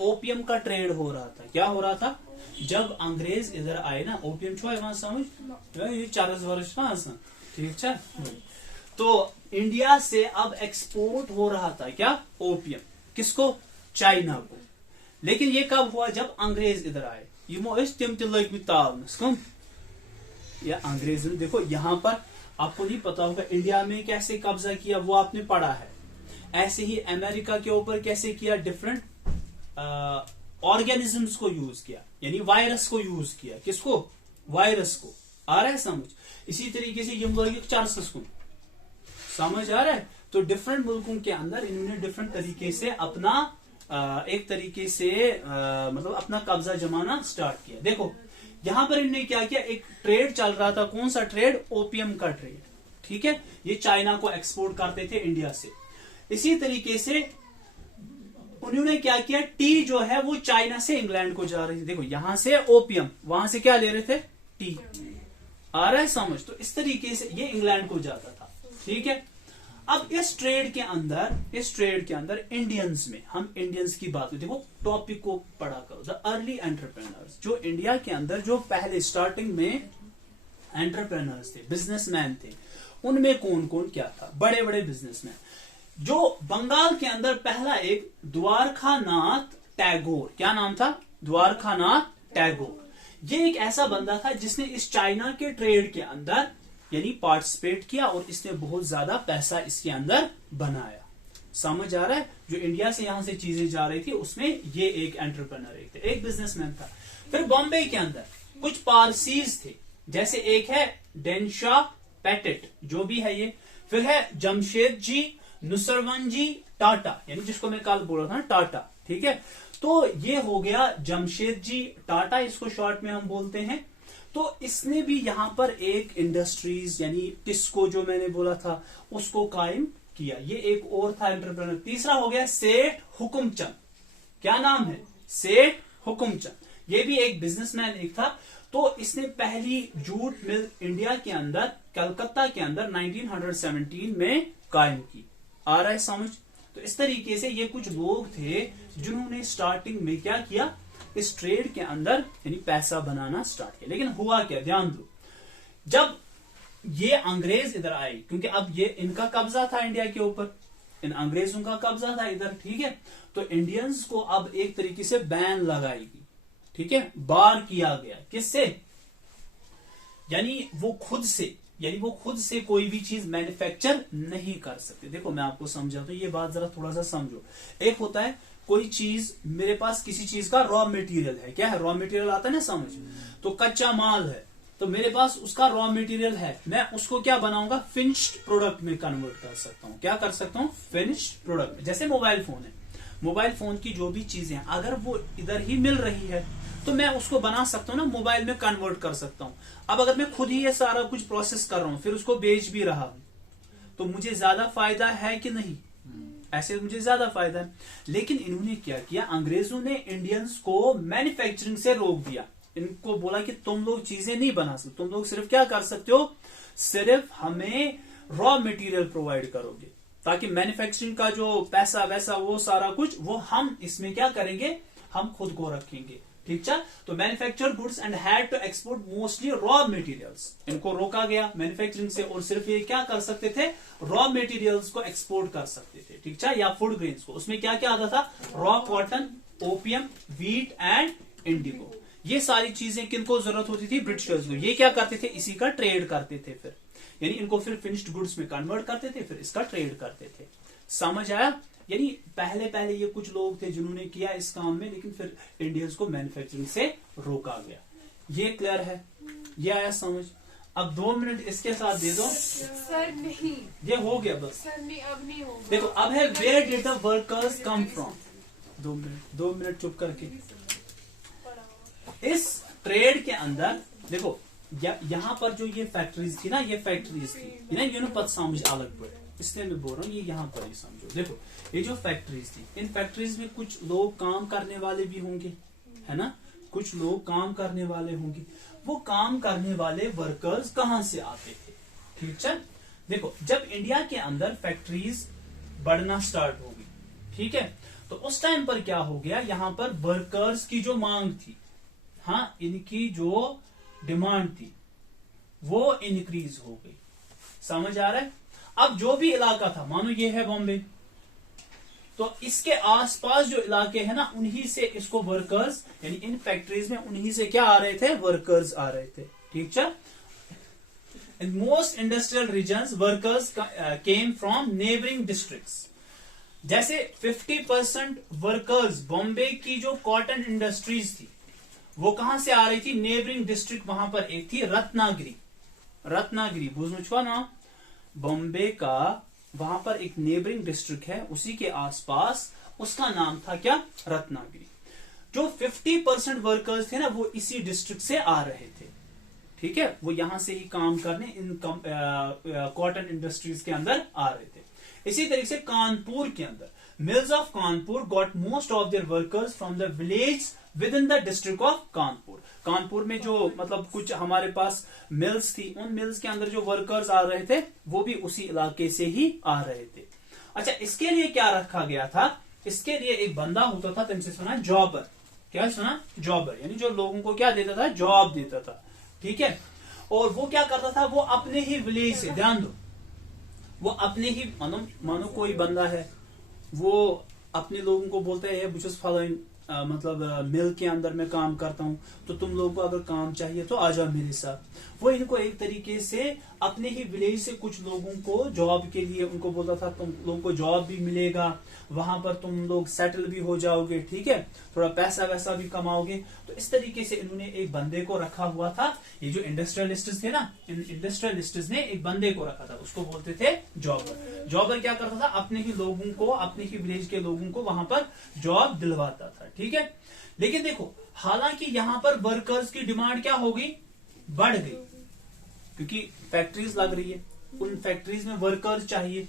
Opium का ट्रेड हो रहा था। क्या हो रहा था? जब अंग्रेज इधर आए ना, ओपियम छो वहां समझ ये 40 वर्ष ना आसान, ठीक है। तो इंडिया से अब एक्सपोर्ट हो रहा था क्या? ओपियम। किसको? चाइना को। लेकिन ये कब हुआ? जब अंग्रेज इधर आए। तिम लग तालनस कम या अंग्रेज ने। देखो यहां पर आपको नहीं पता होगा इंडिया में कैसे कब्जा किया, वो आपने पढ़ा है। ऐसे ही अमेरिका के ऊपर कैसे किया, डिफरेंट ऑर्गेनिजम्स को यूज किया, यानी वायरस को यूज किया। किसको? वायरस को। आ रहा है समझ? इसी तरीके से यम चार्सस को समझ आ रहा है। तो डिफरेंट मुल्कों के अंदर इन्होंने डिफरेंट तरीके से अपना एक तरीके से मतलब अपना कब्जा जमाना स्टार्ट किया। देखो यहां पर इन्होंने क्या किया, एक ट्रेड चल रहा था। कौन सा ट्रेड? ओपियम का ट्रेड, ठीक है। ये चाइना को एक्सपोर्ट करते थे इंडिया से। इसी तरीके से उन्होंने क्या किया, टी जो है वो चाइना से इंग्लैंड को जा रही थी। देखो यहां से ओपियम, वहां से क्या ले रहे थे? टी। आ रहा है समझ? तो इस तरीके से ये इंग्लैंड को जाता था, ठीक है। अब इस ट्रेड के अंदर इंडियंस में, हम इंडियंस की बात देखो टॉपिक को पढ़ा करो, द अर्ली एंटरप्रेन्योर्स। जो इंडिया के अंदर जो पहले स्टार्टिंग में एंटरप्रेन्योर्स थे, बिजनेसमैन थे, उनमें कौन कौन क्या था? बड़े बड़े बिजनेसमैन। जो बंगाल के अंदर पहला एक द्वारकानाथ टैगोर, क्या नाम था? द्वारकानाथ टैगोर। ये एक ऐसा बंदा था जिसने इस चाइना के ट्रेड के अंदर यानी पार्टिसिपेट किया और इसने बहुत ज्यादा पैसा इसके अंदर बनाया। समझ आ रहा है? जो इंडिया से यहां से चीजें जा रही थी उसमें ये एक एंटरप्रेन्योर एक बिजनेसमैन था। फिर बॉम्बे के अंदर कुछ पारसीज थे, जैसे एक है डेनशा पैटेट, जो भी है ये। फिर है जमशेद जी नुसरवन जी टाटा, यानी जिसको मैं कल बोल रहा था टाटा, ठीक है। तो ये हो गया जमशेद जी टाटा, इसको शॉर्ट में हम बोलते हैं। तो इसने भी यहां पर एक इंडस्ट्रीज यानी टिस्को जो मैंने बोला था उसको कायम किया। ये एक और था एंटरप्रेन्योर। तीसरा हो गया सेठ हुकुमचंद। क्या नाम है? सेठ हुकुमचंद। ये भी एक बिजनेसमैन एक था। तो इसने पहली जूट मिल इंडिया के अंदर कलकत्ता के अंदर 1917 में कायम की। आ रहा है समझ? तो इस तरीके से ये कुछ लोग थे जिन्होंने स्टार्टिंग में क्या किया, इस ट्रेड के अंदर यानी पैसा बनाना स्टार्ट किया। लेकिन हुआ क्या, ध्यान दो, जब ये अंग्रेज इधर आए, क्योंकि अब ये इनका कब्जा था इंडिया के ऊपर, इन अंग्रेजों का कब्जा था इधर, ठीक है। तो इंडियंस को अब एक तरीके से बैन लगाएगी, ठीक है, बार किया गया। किससे? यानी वो खुद से कोई भी चीज मैन्युफैक्चर नहीं कर सकते। देखो मैं आपको समझाता हूं, ये बात जरा थोड़ा सा समझो। एक होता है कोई चीज, मेरे पास किसी चीज का रॉ मटेरियल है। क्या है? रॉ मटेरियल आता है ना समझ? तो कच्चा माल है, तो मेरे पास उसका रॉ मटेरियल है, मैं उसको क्या बनाऊंगा? फिनिश्ड प्रोडक्ट में कन्वर्ट कर सकता हूं। क्या कर सकता हूं? Finished product. जैसे मोबाइल फोन है, मोबाइल फोन की जो भी चीजें हैं अगर वो इधर ही मिल रही है तो मैं उसको बना सकता हूं ना, मोबाइल में कन्वर्ट कर सकता हूं। अब अगर मैं खुद ही ये सारा कुछ प्रोसेस कर रहा हूं, फिर उसको बेच भी रहा हूं, तो मुझे ज्यादा फायदा है कि नहीं? ऐसे मुझे ज्यादा फायदा है। लेकिन इन्होंने क्या किया, अंग्रेजों ने इंडियंस को मैन्युफैक्चरिंग से रोक दिया। इनको बोला कि तुम लोग चीजें नहीं बना सकते, तुम लोग सिर्फ क्या कर सकते हो, सिर्फ हमें रॉ मटेरियल प्रोवाइड करोगे, ताकि मैन्युफैक्चरिंग का जो पैसा वैसा वो सारा कुछ वो हम इसमें क्या करेंगे, हम खुद को रखेंगे। ठीक है। तो manufacture goods and had to export mostly raw materials. इनको रोका गया मैन्युफैक्चरिंग से, और सिर्फ ये क्या कर सकते थे, रॉ मटेरियल्स को एक्सपोर्ट कर सकते थे। ठीक है, या फूड ग्रेन्स को। उसमें क्या क्या आता था, raw cotton, opium, wheat and Indigo. ये सारी चीजें किनको जरूरत होती थी, ब्रिटिशर्स को। ये क्या करते थे, इसी का ट्रेड करते थे। फिर यानी इनको फिर फिनिश्ड गुड्स में कन्वर्ट करते थे, फिर इसका ट्रेड करते थे। समझ आया? यानी पहले पहले ये कुछ लोग थे जिन्होंने किया इस काम में, लेकिन फिर इंडियंस को मैन्युफैक्चरिंग से रोका गया। ये क्लियर है? ये आया समझ? अब 2 मिनट इसके साथ दे दो सर। नहीं, ये हो गया बस सर। नहीं, अब नहीं होगा। देखो अब है where did the workers come from. 2 minute चुप करके। इस ट्रेड के अंदर देखो यहाँ पर जो ये फैक्ट्रीज थी ना, ये फैक्ट्रीज थी ना, ये ना पत समझ अलग पड़े, इसलिए मैं बोल रहा हूँ ये यहाँ पर ही समझो। देखो ये जो फैक्ट्रीज थी, इन फैक्ट्रीज में कुछ लोग काम करने वाले भी होंगे, है ना, कुछ लोग काम करने वाले होंगे। वो काम करने वाले वर्कर्स कहाँ से आते थे? ठीक है, देखो जब इंडिया के अंदर फैक्ट्रीज बढ़ना स्टार्ट होगी, ठीक है, तो उस टाइम पर क्या हो गया, यहाँ पर वर्कर्स की जो मांग थी, हाँ, इनकी जो डिमांड थी वो इंक्रीज हो गई। समझ आ रहा है? अब जो भी इलाका था, मानो ये है बॉम्बे, तो इसके आसपास जो इलाके हैं ना, उन्हीं से इसको वर्कर्स, यानी इन फैक्ट्रीज में उन्हीं से क्या आ रहे थे, वर्कर्स आ रहे थे। ठीक है, in most industrial regions workers came from neighbouring districts. जैसे 50% वर्कर्स बॉम्बे की जो कॉटन इंडस्ट्रीज थी वो कहां से आ रही थी, नेबरिंग डिस्ट्रिक्ट। वहां पर एक थी रत्नागिरी, रत्नागिरी बुझमुझवा ना, बॉम्बे का वहां पर एक नेबरिंग डिस्ट्रिक्ट है, उसी के आसपास, उसका नाम था क्या, रत्नागिरी। जो 50% वर्कर्स थे ना वो इसी डिस्ट्रिक्ट से आ रहे थे। ठीक है, वो यहां से ही काम करने इन कॉटन इंडस्ट्रीज के अंदर आ रहे थे। इसी तरीके से कानपुर के अंदर mills of Kanpur got most of their workers from the village with in the district of Kanpur. Kanpur में जो मतलब कुछ हमारे पास मिल्स थी, उन मिल्स के अंदर जो वर्कर्स आ रहे थे वो भी उसी इलाके से ही आ रहे थे। अच्छा, इसके लिए क्या रखा गया था, इसके लिए एक बंदा होता था, तुमसे सुना जॉबर, क्या सुना, जॉबर, यानी जो लोगों को क्या देता था, जॉब देता था। ठीक है, और वो क्या करता था, वो अपने ही विलेज से, ध्यान दो, वो अपने ही मानो कोई बंदा है, वो अपने लोगों को बोलता है बुझस फलाइन मतलब मिल के अंदर मैं काम करता हूं, तो तुम लोगों को अगर काम चाहिए तो आ जाओ मेरे साथ। वो इनको एक तरीके से अपने ही विलेज से कुछ लोगों को जॉब के लिए उनको बोलता था, तुम लोगों को जॉब भी मिलेगा, वहां पर तुम लोग सेटल भी हो जाओगे, ठीक है, थोड़ा पैसा वैसा भी कमाओगे। तो इस तरीके से इन्होंने एक बंदे को रखा हुआ था। ये जो इंडस्ट्रियलिस्ट थे ना, इन इंडस्ट्रियलिस्ट ने एक बंदे को रखा था, उसको बोलते थे जॉबर। जॉबर क्या करता था, अपने ही लोगों को, अपने ही विलेज के लोगों को वहां पर जॉब दिलवाता था। ठीक है, लेकिन देखो हालांकि यहां पर वर्कर्स की डिमांड क्या हो गई, बढ़ गई, क्योंकि फैक्ट्रीज लग रही है, उन फैक्ट्रीज में वर्कर्स चाहिए,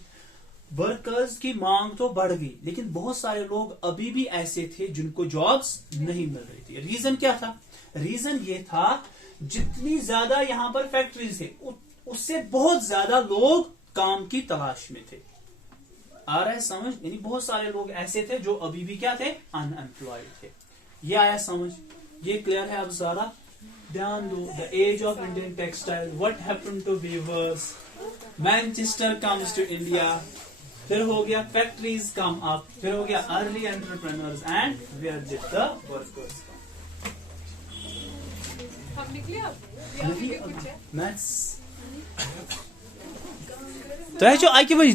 वर्कर्स की मांग तो बढ़ गई, लेकिन बहुत सारे लोग अभी भी ऐसे थे जिनको जॉब्स नहीं मिल रही थी। रीजन क्या था, रीजन ये था जितनी ज्यादा यहां पर फैक्ट्रीज थे उससे बहुत ज्यादा लोग काम की तलाश में थे। आ रहा है समझ, यानी बहुत सारे लोग ऐसे थे जो अभी भी क्या थे, अनएम्प्लॉयड थे। ये आया समझ, ये क्लियर है अब सारा? ध्यान दो, the age of Indian textile, what happened to weavers, Manchester comes to India, फिर हो गया फैक्ट्रीज कम अप, फिर हो गया early entrepreneurs and where did the workers. हम निकले अब नहीं, मैथ्स तो है जो आई के वजह